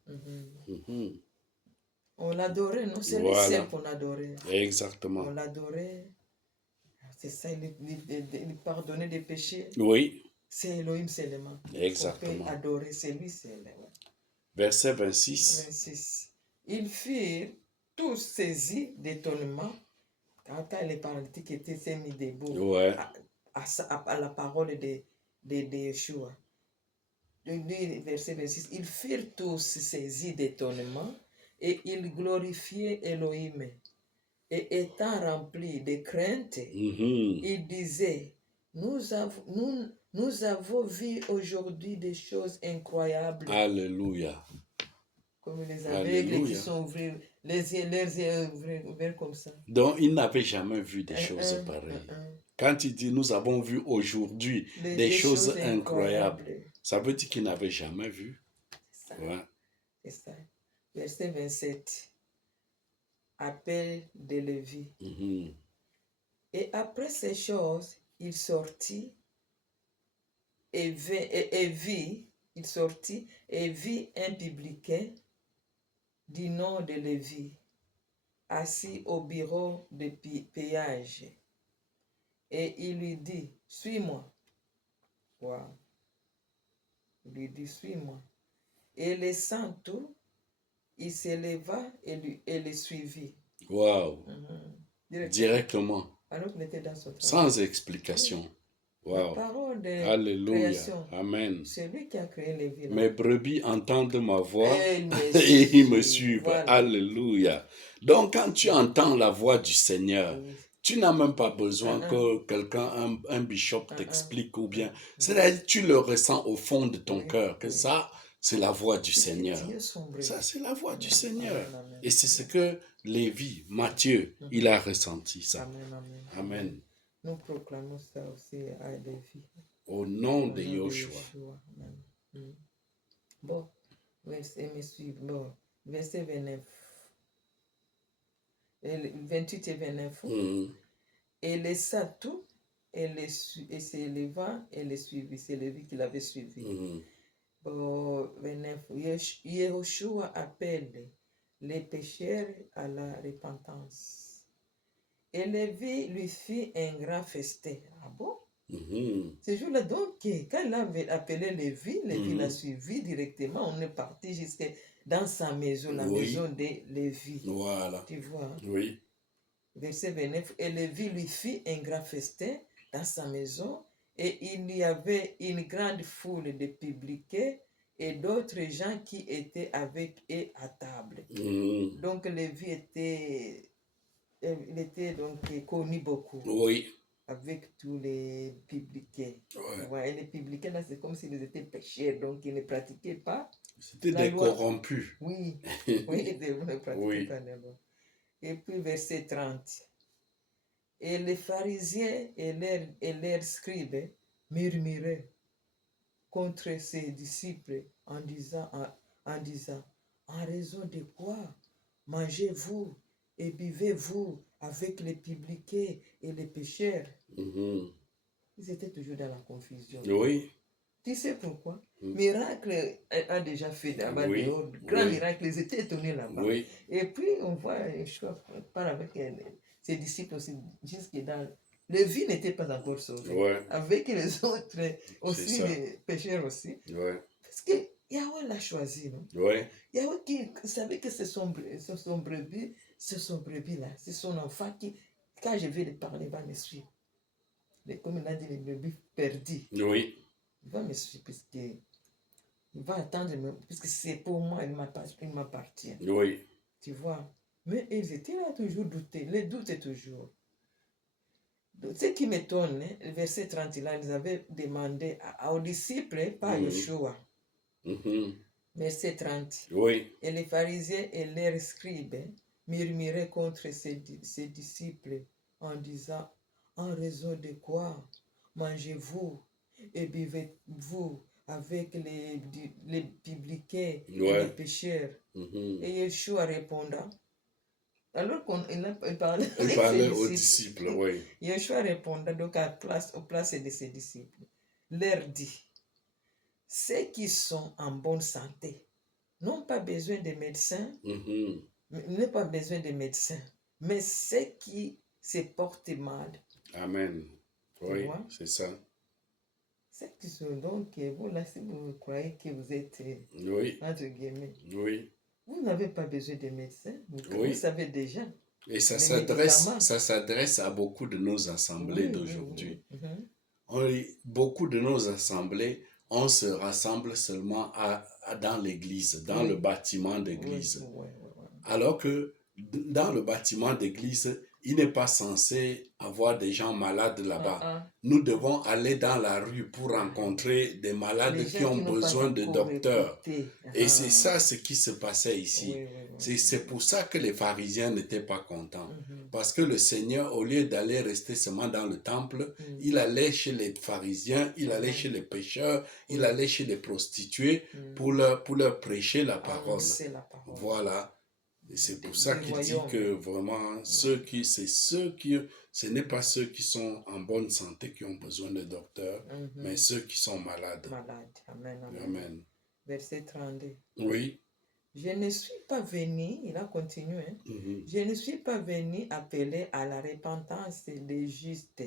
On l'adorait, non? C'est lui Voilà. seul qu'on adorait. Exactement. On l'adorait. C'est ça, il pardonnait des péchés. Oui. C'est Elohim seulement. Exactement. On peut adorer, c'est lui seul. Ouais. Verset 26. 26. Ils furent tous saisis d'étonnement quand les paralytiques étaient mis debout Ouais. à la parole de Yeshua. Verset 26. Ils furent tous saisis d'étonnement et ils glorifiaient Elohim. Et étant remplis de crainte, ils disaient, nous avons vu aujourd'hui des choses incroyables. Alléluia. Comme les aveugles qui sont ouverts, leurs yeux ouverts comme ça. Donc, ils n'avaient jamais vu des choses pareilles. Quand il dit, nous avons vu aujourd'hui des choses incroyables, ça veut dire qu'ils n'avaient jamais vu. C'est ça. Ouais. C'est ça. Verset 27. Appel de Lévi. Et après ces choses, il sortit et vit un publicain du nom de Lévi, assis au bureau de péage. Et il lui dit, suis-moi. Wow. Il lui dit, suis-moi. Et laissant tout, il s'éleva et le suivit. Wow. Directement. Alors qu'il était dans son travail. Sans explication. Wow. La parole de Alléluia. création. Amen. C'est lui qui a créé les villes. Mes brebis entendent ma voix et ils me suivent. Voilà. Alléluia. Donc, quand tu entends la voix du Seigneur, tu n'as même pas besoin que quelqu'un, un bishop t'explique ou bien. C'est-à-dire, tu le ressens au fond de ton cœur, que ça, c'est la voix du Seigneur. Ça, c'est la voix du Seigneur. Amen. Et c'est ce que Lévi, Matthieu, il a ressenti ça. Amen. Nous proclamons ça aussi à Lévi. Au nom de Yoshua. Bon, verset 29. 28 et 29. Et laissa tout et s'éleva et le suivit. C'est Lévi qui l'avait suivi. Bon, 29. Yeshua appelle les pécheurs à la repentance. Et Lévi lui fit un grand festin. Ah bon? Ce jour-là, donc, quand il avait appelé Lévi l'a suivi directement. On est parti jusqu'à dans sa maison, la maison de Lévi. Voilà. Tu vois? Oui. Verset 29. Et Lévi lui fit un grand festin dans sa maison. Et il y avait une grande foule de publicains et d'autres gens qui étaient avec eux à table. Donc, Lévi était donc connu beaucoup. Oui. Avec tous les publicains. Ouais, et les publicains, là, c'est comme s'ils étaient pécheurs, donc ils ne pratiquaient pas. C'était des corrompus. Oui, ils ne pratiquaient pas la loi. Et puis, verset 30. Et les pharisiens et leurs scribes murmuraient contre ses disciples en disant, en raison de quoi mangez-vous et buvez-vous avec les publicains et les pécheurs? Ils étaient toujours dans la confusion. Oui. Tu sais pourquoi? Miracle a déjà fait là-bas dehors. Grand miracle, ils étaient étonnés là-bas. Et puis, on voit Yeshua part avec ses disciples aussi, jusque dans... Lévi n'était pas encore sauvé. Avec les autres aussi, les pécheurs aussi. Parce que Yahweh l'a choisi, non? Yahweh qui savait que ce sont brebis, c'est son brebis-là, c'est son enfant qui, quand je vais lui parler, va me suivre. Mais comme il a dit, les brebis perdus, Oui. il va me suivre, puisqu'il va attendre, puisque c'est pour moi, il m'appartient. Oui. Tu vois. Mais ils étaient là toujours doutés, les doutes toujours. Donc, ce qui m'étonne, hein, le verset 30, là, ils avaient demandé aux disciples, pas à Yeshua. Verset 30. Oui. Et les pharisiens et leurs scribes murmuraient contre ses disciples en disant, en raison de quoi mangez-vous et buvez-vous avec les publicains et les pécheurs? Et Yeshua répondant, alors il parlait aux disciples, oui. Yeshua répondant donc aux places de ses disciples, leur dit, ceux qui sont en bonne santé n'ont pas besoin de médecins, n'ont pas besoin de médecins, mais ceux qui se portent mal. Amen. Oui, c'est ça. Ceux qui sont donc, vous là, si vous croyez que vous êtes, entre guillemets, vous n'avez pas besoin de médecins, vous savez déjà. Et ça s'adresse à beaucoup de nos assemblées d'aujourd'hui. Beaucoup de nos assemblées, on se rassemble seulement dans l'église, dans le bâtiment d'église. Alors que dans le bâtiment d'église, il n'est pas censé avoir des gens malades là-bas. Nous devons aller dans la rue pour rencontrer des malades qui ont besoin de docteurs. Et c'est ça ce qui se passait ici. C'est pour ça que les pharisiens n'étaient pas contents. Parce que le Seigneur, au lieu d'aller rester seulement dans le temple, il allait chez les pharisiens, il allait chez les pécheurs, il allait chez les prostituées pour leur prêcher la parole. Voilà. Et c'est pour ça qu'il dit que vraiment, ce n'est pas ceux qui sont en bonne santé qui ont besoin de docteurs, mais ceux qui sont malades. Amen. Verset 32. Oui. Je ne suis pas venu, il a continué, je ne suis pas venu appeler à la repentance des justes,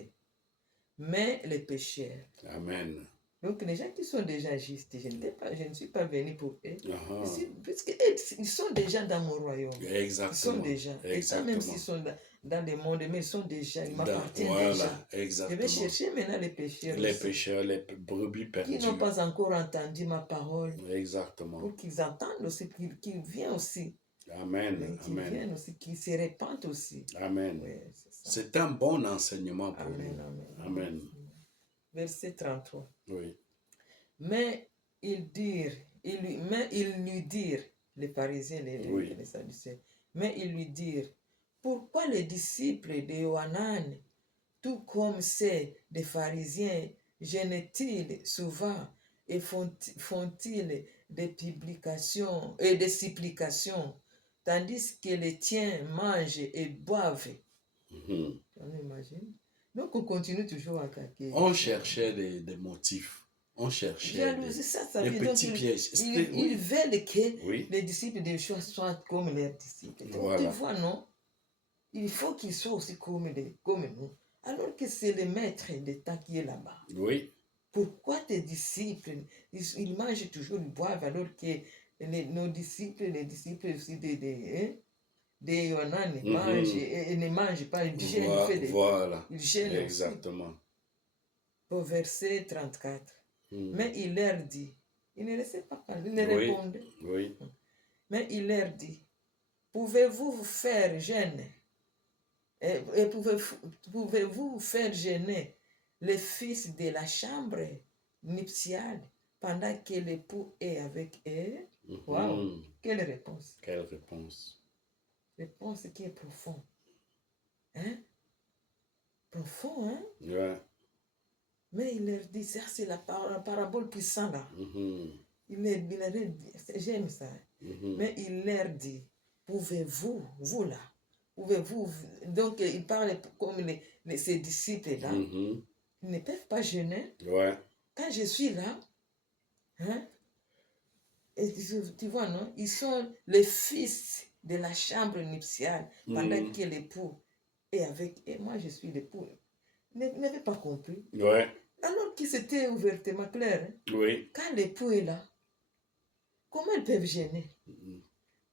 mais les pécheurs. Amen. Donc les gens qui sont déjà justes, je ne suis pas venu pour eux. Puisqu'ils sont déjà dans mon royaume. Exactement. Ils sont déjà. Et ça, même s'ils sont dans le monde, mais ils sont déjà, ils m'appartiennent déjà. Exactement. Je vais chercher maintenant les pécheurs. Les pécheurs, les brebis perdues. Qui n'ont pas encore entendu ma parole. Exactement. Pour qu'ils entendent aussi, qu'ils viennent aussi. Amen. Qu'ils viennent aussi, qu'ils se répandent aussi. Amen. Ouais, c'est un bon enseignement pour nous. Amen. Verset 33. Oui. Mais ils lui dirent, les pharisiens, les sadducéens, mais ils lui dirent, pourquoi les disciples de Yohanan, tout comme ceux des pharisiens, jeûnent-ils souvent et font-ils des publications et des supplications, tandis que les tiens mangent et boivent? On imagine. Donc on continue toujours à attaquer. On cherchait des motifs. On cherchait des petits pièges. Ils veulent que les disciples de Yeshua soient comme leurs disciples. Donc, tu vois, non? Il faut qu'ils soient aussi comme nous. Alors que c'est le maître d'État qui est là-bas. Oui. Pourquoi tes disciples, ils mangent toujours, ils boivent, alors que nos disciples, les disciples aussi de Yohanan mangent et ne mangent pas, ils gênent. Voilà. Ils gênent. Exactement. Au verset 34. Mais il leur dit, il ne laissait pas parler, il ne répondait. Oui. Mais il leur dit, pouvez-vous faire jeûner et pouvez-vous faire jeûner les fils de la chambre nuptiale pendant que l'époux est avec eux? Wow. Quelle réponse? Quelle réponse? Réponse qui est profonde. Hein? Profond, hein? Ouais. Mais il leur dit, ça c'est la parabole puissante là. J'aime ça. Mais il leur dit, pouvez-vous, vous là, pouvez-vous, donc il parle comme ses disciples là, ils ne peuvent pas jeûner. Ouais. Quand je suis là, hein, et tu vois, non, ils sont les fils de la chambre nuptiale pendant que l'époux est avec, et moi je suis l'époux. Vous n'avez pas compris. Ouais. Alors que c'était ouvertement clair. Hein? Oui. Quand l'époux est là, comment ils peuvent gêner?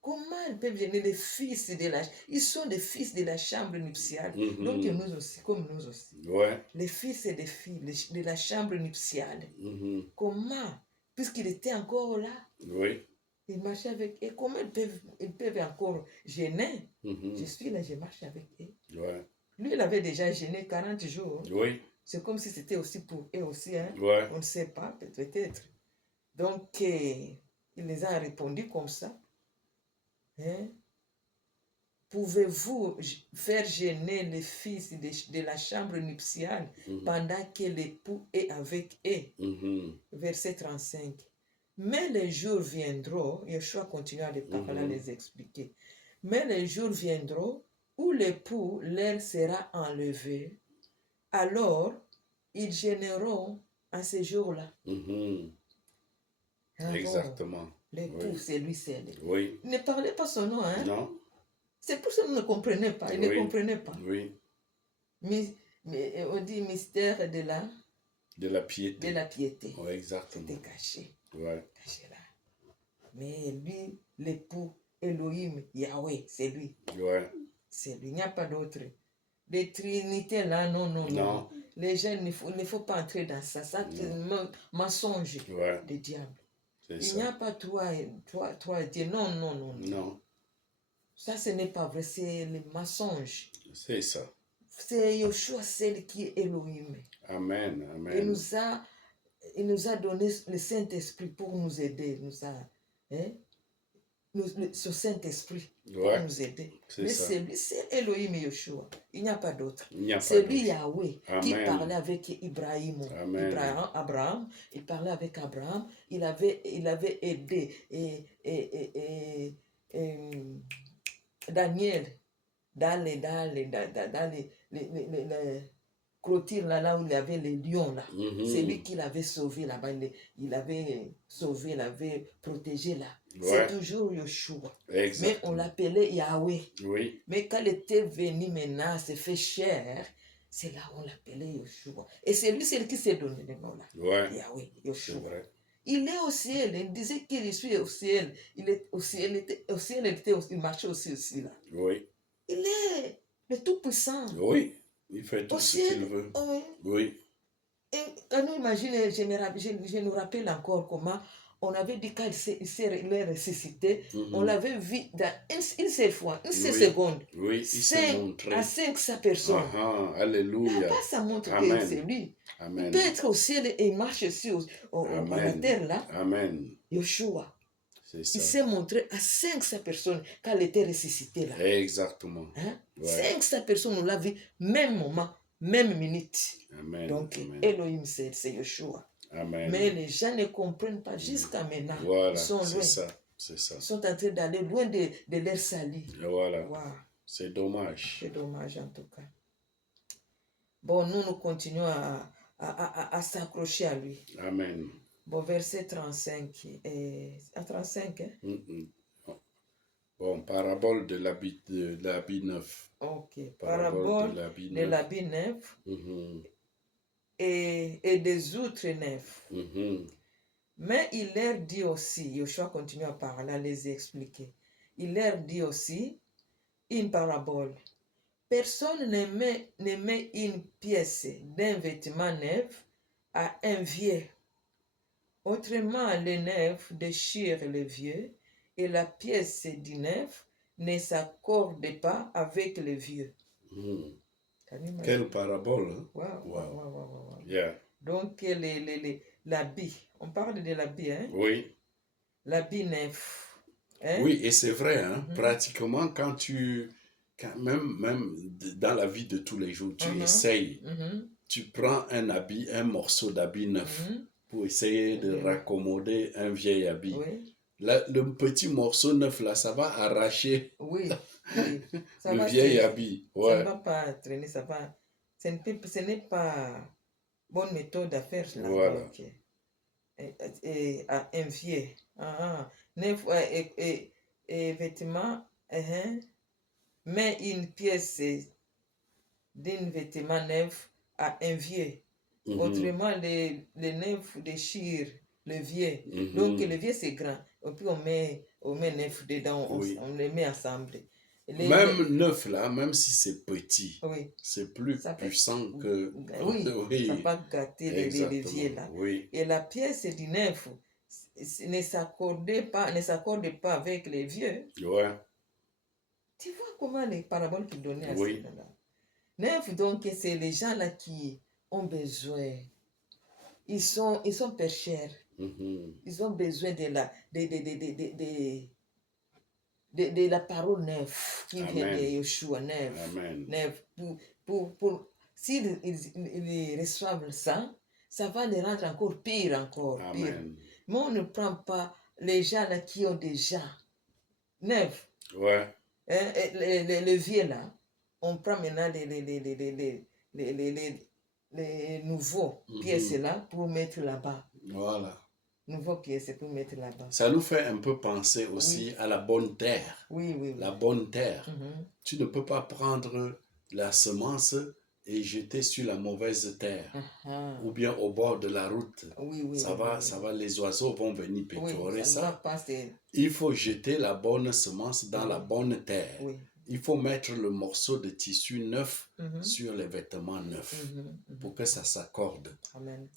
Comment ils peuvent gêner les fils de la... Ils sont des fils de la chambre nuptiale. Donc Mhm. nous aussi, comme nous aussi. Ouais. Les fils et les filles de la chambre nuptiale. Mhm. Comment? Puisqu'il était encore là, Oui. il marchait avec eux. Comment ils peuvent encore gêner? Mhm. Je suis là, je marche avec eux. Ouais. Lui, il avait déjà gêné 40 jours. Oui. C'est comme si c'était aussi pour eux aussi. Hein? Ouais. On ne sait pas, peut-être. Donc, il les a répondu comme ça. Hein? Pouvez-vous faire gêner les fils de la chambre nuptiale Mhm. pendant que l'époux est avec eux? Mhm. Verset 35. Mais les jours viendront, Yeshua continue à parler, à les expliquer. Mais les jours viendront où l'époux leur sera enlevé. Alors, ils gêneront à ces jours-là. Mhm. Ah bon, Exactement. l'époux, Oui. c'est lui, c'est lui. Oui. Ne parlez pas son nom, hein? Non. C'est pour ça qu'il ne comprenait pas. Il ne Oui. comprenait pas. Oui. Mais on dit mystère de la piété. De la piété. Oui, exactement. C'était caché. Ouais. Caché là. Mais lui, l'époux, Elohim, Yahweh, c'est lui. Ouais. C'est lui. Il n'y a pas d'autre. Les trinités là, non, non, non. Non. Les gens, il ne faut pas entrer dans ça. Ça, c'est un mensonge Ouais. du diable. C'est Il n'y ça. a pas trois dieux. Non, non, non, non. Non. Ça, ce n'est pas vrai. C'est le mensonge. C'est ça. C'est Yeshua, celle qui est Elohim. Amen. Il Amen. nous a donné le Saint-Esprit pour nous aider. Ce Saint-Esprit pour Ouais. nous aider. C'est Mais ça. c'est lui, c'est Elohim et Yeshua. Il n'y a pas d'autre. Il n'y a pas C'est lui d'autre. Yahweh qui Amen. parlait avec Ibrahim. Amen. Abraham, il parlait avec Abraham. Il avait aidé Daniel dans les clôtures là où il y avait les lions là. Mhm. C'est lui qui l'avait sauvé là-bas. Il avait sauvé, il l'avait protégé là. Ouais. C'est toujours Yeshua. Mais Exactement. on l'appelait Yahweh. Oui. Mais quand il était venu maintenant, c'est fait chair, c'est là où on l'appelait Yeshua. Et c'est lui, qui s'est donné le nom là. Ouais. Yahweh, C'est Yeshua. vrai. Il est au ciel. Il disait qu'il suis au ciel. Il est au ciel. Il marchait aussi là. Oui. Il est le Tout-Puissant. Oui. Il fait tout Au ce ciel. qu'il veut. Oui. Oui. Et quand nous imaginons, je nous rappelle encore comment on avait dit quand il est ressuscité, Mhm. on l'avait vu dans une seule fois, une seule Oui. seconde. Oui. Il s'est montré. À 500 personnes. Alléluia. Là-bas, ça montre que Amen. c'est lui. Il Amen. peut être au ciel et il marche aussi à la Amen. terre là. Amen. Yeshua. C'est Il ça. s'est montré à 500 personnes quand il était ressuscité là. Exactement. Hein? Ouais. 500 personnes, on l'a vu, même moment, même minute. Amen. Donc, Amen. Elohim, c'est Yeshua. Amen. Mais les gens ne comprennent pas jusqu'à maintenant. Voilà. Ils sont C'est loin. ça. C'est ça. Ils sont en train d'aller loin de leur salut. Et voilà. Wow. C'est dommage. C'est dommage en tout cas. Bon, nous continuons à s'accrocher à lui. Amen. Bon, verset 35. À 35, hein? Bon, parabole de l'habit neuf. Ok. Parabole De l'habit neuf Mhm. et des outres neufs. Mhm. Mais il leur dit aussi, Yoshua continue à parler, à les expliquer. Il leur dit aussi une parabole. Personne ne met une pièce d'un vêtement neuf à un vieux. Autrement, le neuf déchire le vieux et la pièce du neuf ne s'accorde pas avec le vieux. Mhm. Quelle Quelle parabole, hein? Wow. Yeah. Donc, l'habit, on parle de l'habit, hein? Oui. L'habit neuf. Hein? Oui, et c'est vrai, hein? Mhm. Pratiquement, même dans la vie de tous les jours, tu essayes, tu prends un habit, un morceau d'habit neuf pour essayer de raccommoder un vieil habit. Oui. Le petit morceau neuf, là, ça va arracher Oui. Ça le vieil habit. Ça Ouais. ne va pas traîner, ça va. Ce n'est pas bonne méthode à faire là. Voilà. Donc, et à un vieux. Neuf et vêtements, mais une pièce d'un vêtement neuf à un vieux. Mhm. Autrement, les neufs déchirent levier. Mhm. Donc, le levier, c'est grand. Et puis, on met 9 dedans, Oui. on les met ensemble. Même 9 là, même si c'est petit, Oui, c'est plus ça peut, puissant que... oui, ça Oui, peut gâter les leviers exactement. là. Oui, Et la pièce du 9 ne s'accorde pas avec les vieux. ouais, Tu vois comment les paraboles qu'il donnait à oui. ceux-là. 9, donc, c'est les gens là qui ont besoin. Ils sont pécheurs. Mhm. Ils ont besoin de la parole neuve qui vient de Amen. Yeshua, neuve. Amen. Neuve. S'ils ils reçoivent ça, ça va les rendre encore pire, pire. Amen. Mais on ne prend pas les gens là qui ont déjà neuf. Ouais, Hein, les vieux là, on prend maintenant les nouveaux pièces Mhm. là pour mettre là-bas. Voilà. Nouveaux pièces pour mettre là-bas. Ça nous fait un peu penser aussi Oui. à la bonne terre. Oui, oui, oui. La bonne terre. Mhm. Tu ne peux pas prendre la semence et jeter sur la mauvaise terre Ah, ou bien au bord de la route. oui, oui, Ça oui, va, oui, ça oui. va, les oiseaux vont venir Oui, pécorer ça ne va ça. pas, c'est... Il faut jeter la bonne semence dans la Oui. bonne terre. Oui. Il faut mettre le morceau de tissu neuf Mhm. sur les vêtements neufs Mhm, mhm. pour que ça s'accorde. Amen.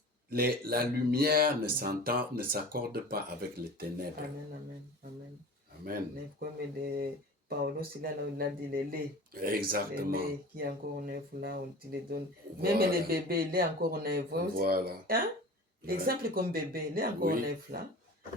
La lumière ne s'accorde pas avec les ténèbres. Amen, amen, amen. Amen. Mais comme de Paolo, c'est là, on a dit les laits. Les Exactement. laits qui est encore neuf, là, on te les donne. Voilà. Même les bébés, il est encore neuf. Voilà. Hein? Ouais. Exemple comme bébé, il est encore Oui. neuf, là.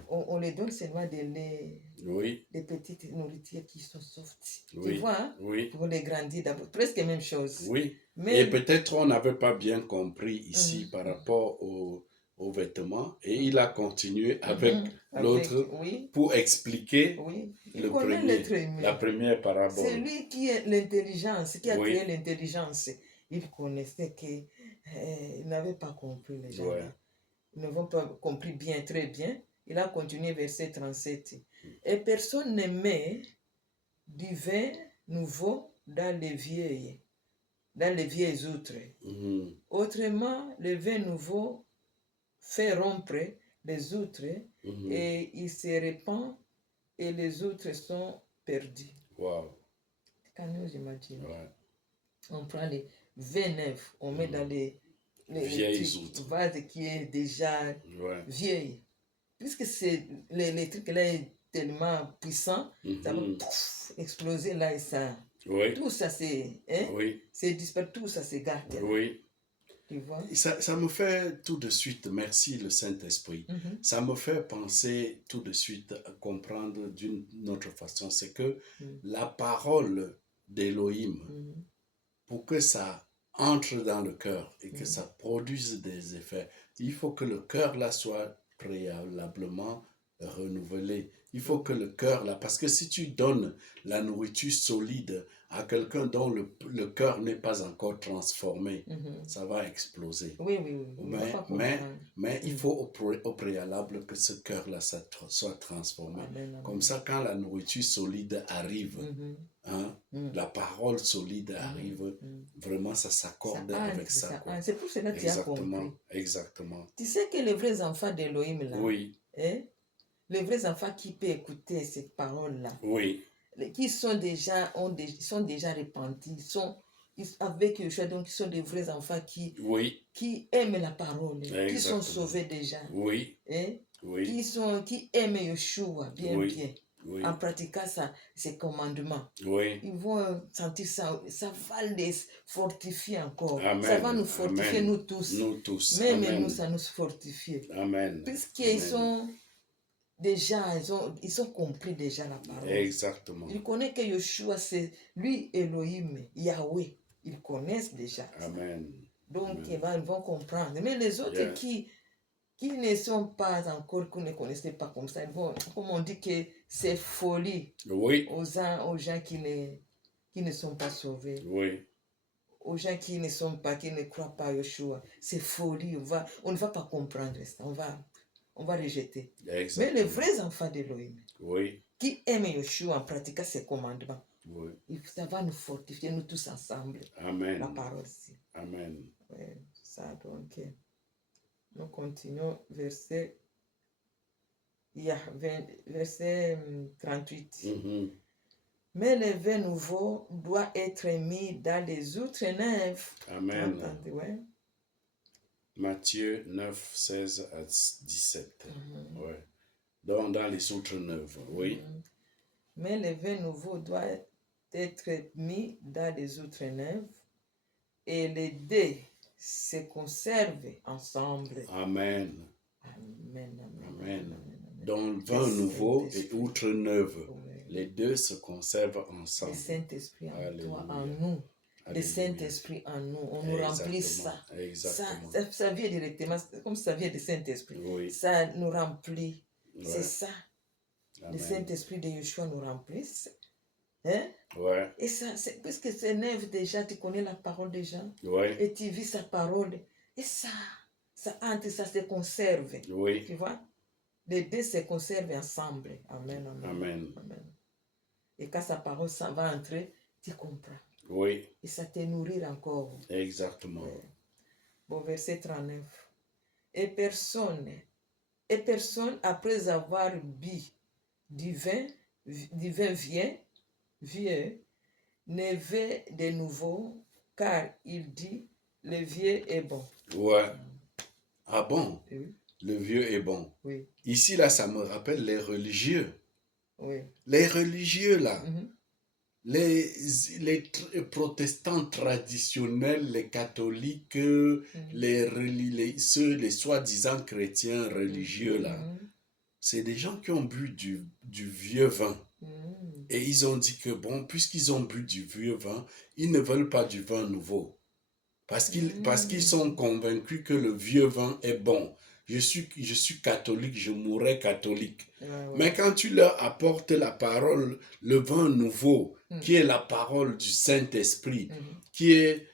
On les donne seulement des laits, Oui. des petites nourritures qui sont sorties. Oui. Tu vois, hein? Oui. Pour les grandir d'abord. Presque la même chose. Oui. Mais... Et peut-être on n'avait pas bien compris ici par rapport aux vêtements et il a continué avec l'autre oui. pour expliquer Oui. Il le connaît premier, l'être humain. la première parabole. C'est lui qui est l'intelligence, qui a Oui. créé l'intelligence. Il connaissait qu'il n'avait pas compris les gens. Ouais. Ils n'avaient pas compris bien, très bien. Il a continué verset 37. Et personne ne met du vin nouveau dans les vieilles outres. Mhm. Autrement, le vin nouveau fait rompre les outres Mhm. et il se répand et les outres sont perdus. Wow. Quand nous imaginons, Ouais. on prend les vins neufs, on met dans les Vieilles outres. vases qui est déjà Ouais. vieille. Puisque c'est les trucs là est tellement puissant, ça va Mhm. exploser là et ça. Oui. Tout ça c'est, hein, Oui. c'est disparu, tout ça c'est gâté. Oui. Tu vois? Ça me fait tout de suite, merci le Saint-Esprit, Mhm. ça me fait penser tout de suite à comprendre d'une autre façon, c'est que la parole d'Élohim, pour que ça entre dans le cœur et que ça produise des effets, il faut que le cœur là soit préalablement renouvelé. Il faut que le cœur là, parce que si tu donnes la nourriture solide à quelqu'un dont le cœur n'est pas encore transformé, ça va exploser. Oui, oui, oui. Mais il faut au préalable que ce cœur-là soit transformé. Amen. Comme ça, quand la nourriture solide arrive, hein, la parole solide arrive, vraiment ça s'accorde avec ça. C'est pour cela que tu as compris. Exactement. Tu sais que les vrais enfants d'Elohim là, oui. Hein, les vrais enfants qui peuvent écouter ces paroles-là, oui. Qui sont déjà, sont déjà repentis, avec Yeshua, donc ils sont des vrais enfants qui aiment la parole, qui sont sauvés déjà, oui. Hein, oui. qui aiment Yeshua bien, bien. Oui. En pratiquant ses commandements, oui. ils vont sentir ça, ça va les fortifier encore. Amen. Ça va nous fortifier, Amen. nous tous. Nous tous. Même Amen. nous, ça nous fortifie. Amen. Puisqu'ils sont déjà, ils ont compris déjà la parole. Exactement. Ils connaissent que Yeshua, c'est lui, Elohim, Yahweh. Ils connaissent déjà. Amen. Donc, Amen. ils vont comprendre. Mais les autres qui ne sont pas encore, qui ne connaissent pas comme ça, ils vont, comme on dit que c'est folie aux gens qui ne sont pas sauvés. Oui. Aux gens qui ne croient pas à Yeshua. C'est folie. On ne va pas comprendre ça. On va rejeter. Exactement. Mais les vrais enfants d'Elohim, qui aiment Yeshua en pratiquant ses commandements, ça va nous fortifier, nous tous ensemble. Amen. La parole ici. Amen. Ouais, ça, donc, nous continuons verset il y a verset 38. Mhm. Mais le vin nouveau doit être mis dans les outres neuves. Amen. Entendez, ouais. Matthieu 9, 16 à 17. Mhm. Ouais. Donc, dans les autres 9, oui. Mhm. Mais le vin nouveau doit être mis dans les outres neuves et les deux se conservent ensemble. Amen. Amen, amen, Amen. amen. Donc, vin nouveau et Saint-Esprit. outre neuve, Ouais. les deux se conservent Le ensemble. Saint-Esprit en toi, en Alléluia. nous. Le Alléluia. Saint-Esprit en nous. On nous remplit ça. Exactement. Ça vient directement, comme ça vient du Saint-Esprit. Oui. Ça nous remplit. C'est Ouais. ça. Le Amen. Saint-Esprit de Yeshua nous remplit. Hein? Ouais. Et ça, puisque c'est neuf déjà, tu connais la parole déjà. Ouais. Et tu vis sa parole. Et ça entre, ça se conserve. Oui. Tu vois? Les deux se conservent ensemble. Amen, amen. Amen. Amen. Et quand sa parole ça va entrer, tu comprends. Oui. Et ça te nourrit encore. Exactement. Ouais. Bon, verset 39. Et personne, après avoir bu du vin vieux, ne veut de nouveau, car il dit, le vieux est bon. Ouais. Ah bon? Oui, Le vieux est bon. oui, Ici, là, ça me rappelle les religieux. oui. Les religieux, là. Mhm. Les protestants traditionnels, les catholiques, les soi-disant chrétiens religieux, là, Mhm. c'est des gens qui ont bu du vieux vin. Mhm. Et ils ont dit que, bon, puisqu'ils ont bu du vieux vin, ils ne veulent pas du vin nouveau. Parce qu'ils sont convaincus que le vieux vin est bon. Je suis catholique, je mourrai catholique. Ouais, ouais. Mais quand tu leur apportes la parole, le vin nouveau, qui est la parole du Saint-Esprit, qui est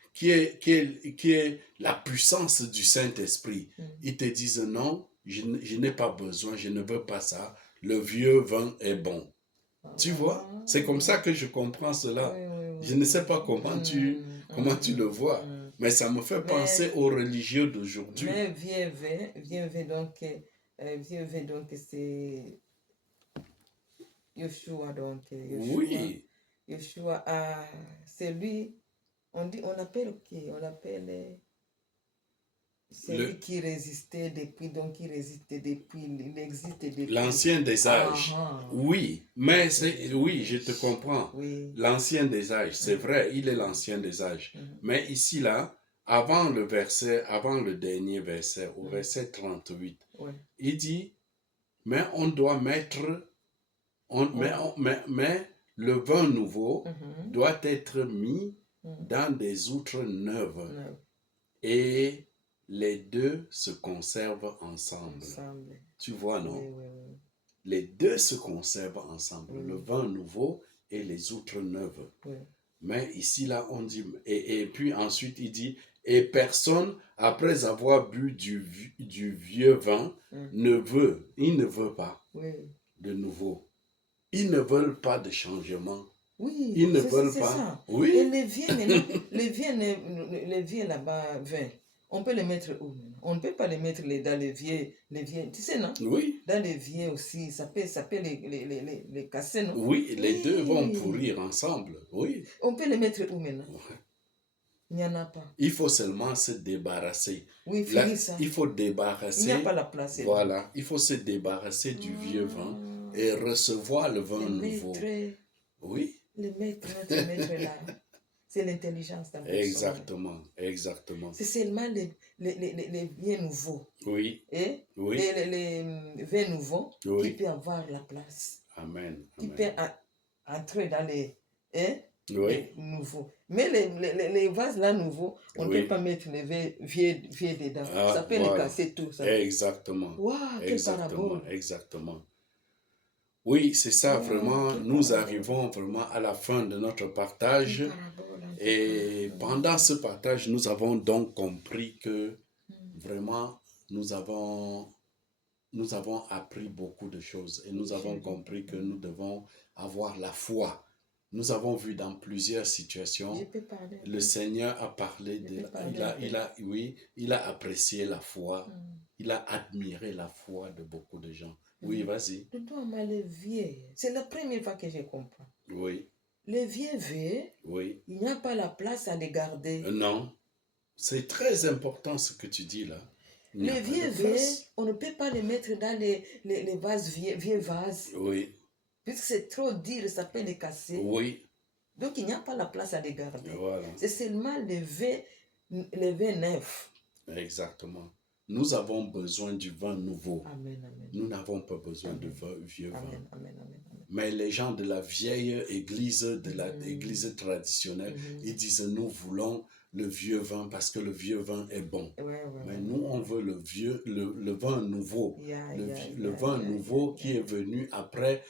la puissance du Saint-Esprit, ils te disent non, je n'ai pas besoin, je ne veux pas ça. Le vieux vin est bon. Tu vois? C'est comme ça que je comprends cela. Oui, oui, oui, Je ne sais oui. pas comment tu le vois. Mais ça me fait penser aux religieux d'aujourd'hui. Mais vieux donc c'est Yeshua, donc Oui, Yeshua, c'est lui, on appelle qui? On appelle celui qui résistait depuis, donc il résistait depuis, il existe depuis. l'ancien des âges. Oui, mais oui, je te comprends. Oui. L'ancien des âges, c'est vrai, il est l'ancien des âges. Mais ici, là, avant le dernier verset, au verset 38, il dit, mais on doit mettre, mais le vin nouveau doit être mis dans des outres neuves. Et les deux se conservent ensemble. Tu vois, non? Oui, oui, oui. Les deux se conservent ensemble. Le vin nouveau et les outres neuves. Oui. Mais ici, là, on dit, et puis ensuite, il dit, et personne, après avoir bu du vieux vin, il ne veut pas de nouveau. Ils ne veulent pas de changement. Oui, ils ne veulent c'est pas. Ça. Oui. Et les vieux maintenant, les vieux là-bas, 20, on peut les mettre où maintenant? On ne peut pas les mettre dans les vieux, tu sais, non? Oui. Dans les vieux aussi, ça peut les casser, non? Oui, les deux vont pourrir ensemble, oui. On peut les mettre où maintenant? Ouais. Il n'y en a pas. Il faut seulement se débarrasser. Oui, fini ça. Il faut débarrasser. Il n'y a pas la place. Voilà, il faut se débarrasser du vieux vin et recevoir le vin nouveau. Oui. Le maître, notre maître là, c'est l'intelligence dans Exactement, exactement. C'est seulement les vins nouveaux. Oui. Et les vins nouveaux qui peuvent avoir la place. Amen. Qui peuvent entrer dans les nouveaux. Mais les vases là nouveaux, on ne peut pas mettre les vieux dedans. Ça peut les casser tout. Ça. Exactement. Waouh, quelle parabole. Exactement. Oui, c'est ça, vraiment. Nous arrivons vraiment à la fin de notre partage. Et pendant ce partage, nous avons donc compris que vraiment, nous avons appris beaucoup de choses. Et nous avons compris que nous devons avoir la foi. Nous avons vu dans plusieurs situations, le Seigneur a parlé il a apprécié la foi, il a admiré la foi de beaucoup de gens. Oui, vas-y. Le doigt à l'évier. C'est la première fois que je comprends. Oui, L'évier, oui. il n'y a pas la place à les garder. Non, c'est très important ce que tu dis là. Il n'y a Les pas de vieux place. on ne peut pas les mettre dans les vases, vieux vases. Oui, Puisque c'est trop dur, ça peut les casser. oui, Donc il n'y a pas la place à les garder. voilà, C'est seulement les vins neufs. exactement. Nous avons besoin du vin nouveau. Amen, amen. Nous n'avons pas besoin de vieux vin. Amen, amen, amen, amen. Mais les gens de la vieille église, de l'église traditionnelle, ils disent nous voulons le vieux vin parce que le vieux vin est bon. Mais nous, on veut le vin nouveau. Le vin nouveau qui est venu après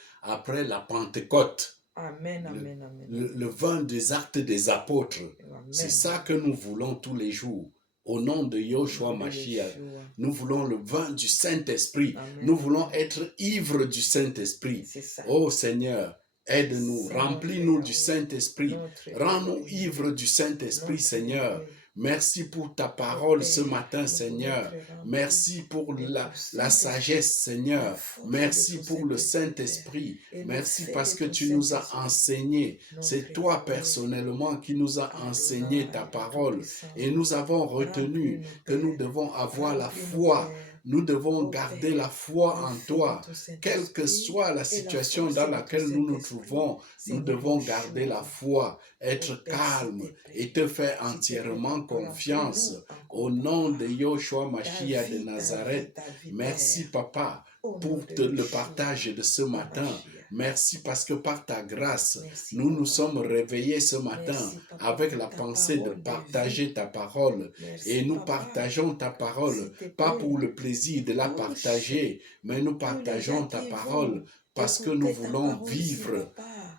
la Pentecôte. Amen, amen, amen. Le vin des actes des apôtres. Amen. C'est ça que nous voulons tous les jours. Au nom de Yoshua Mashiach, nous voulons le vin du Saint-Esprit. Nous voulons être ivres du Saint-Esprit. Oh Seigneur, aide-nous, remplis-nous du Saint-Esprit. Rends-nous ivres du Saint-Esprit, Seigneur. Merci pour ta parole ce matin, Seigneur. Merci pour la sagesse, Seigneur. Merci pour le Saint-Esprit. Merci parce que tu nous as enseigné. C'est toi personnellement qui nous as enseigné ta parole. Et nous avons retenu que nous devons avoir la foi. Nous devons garder la foi en toi. Quelle que soit la situation dans laquelle nous nous trouvons, nous devons garder la foi, être calme et te faire entièrement confiance. Au nom de Yoshua Mashiach de Nazareth, merci Papa pour le partage de ce matin. Merci parce que par ta grâce, nous nous sommes réveillés ce matin avec la pensée de partager ta parole. Et nous partageons ta parole, pas pour le plaisir de la partager, mais nous partageons ta parole parce que nous voulons vivre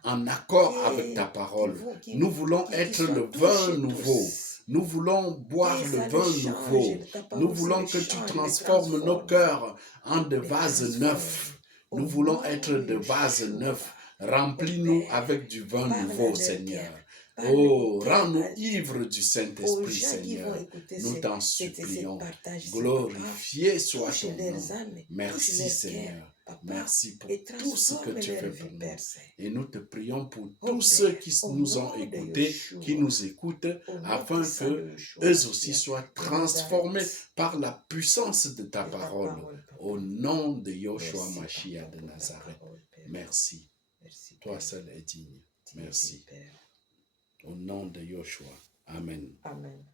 en accord avec ta parole. Nous voulons être le vin nouveau. Nous voulons boire le vin nouveau. Nous voulons que tu transformes nos cœurs en des vases neufs. Nous voulons être des vases neufs. Remplis-nous avec du vin nouveau, Seigneur. Oh, rends-nous ivres du Saint-Esprit, Seigneur. Nous t'en supplions. Glorifié soit ton nom. Merci, Seigneur. Merci pour tout ce que tu fais pour nous. Et nous te prions pour tous ceux qui nous ont écoutés, qui nous écoutent, afin que eux aussi soient transformés par la puissance de ta parole. Au nom de Yoshua Mashiach de Nazareth. Merci. Toi seul es digne. Merci. Au nom de Yoshua. Amen. Amen.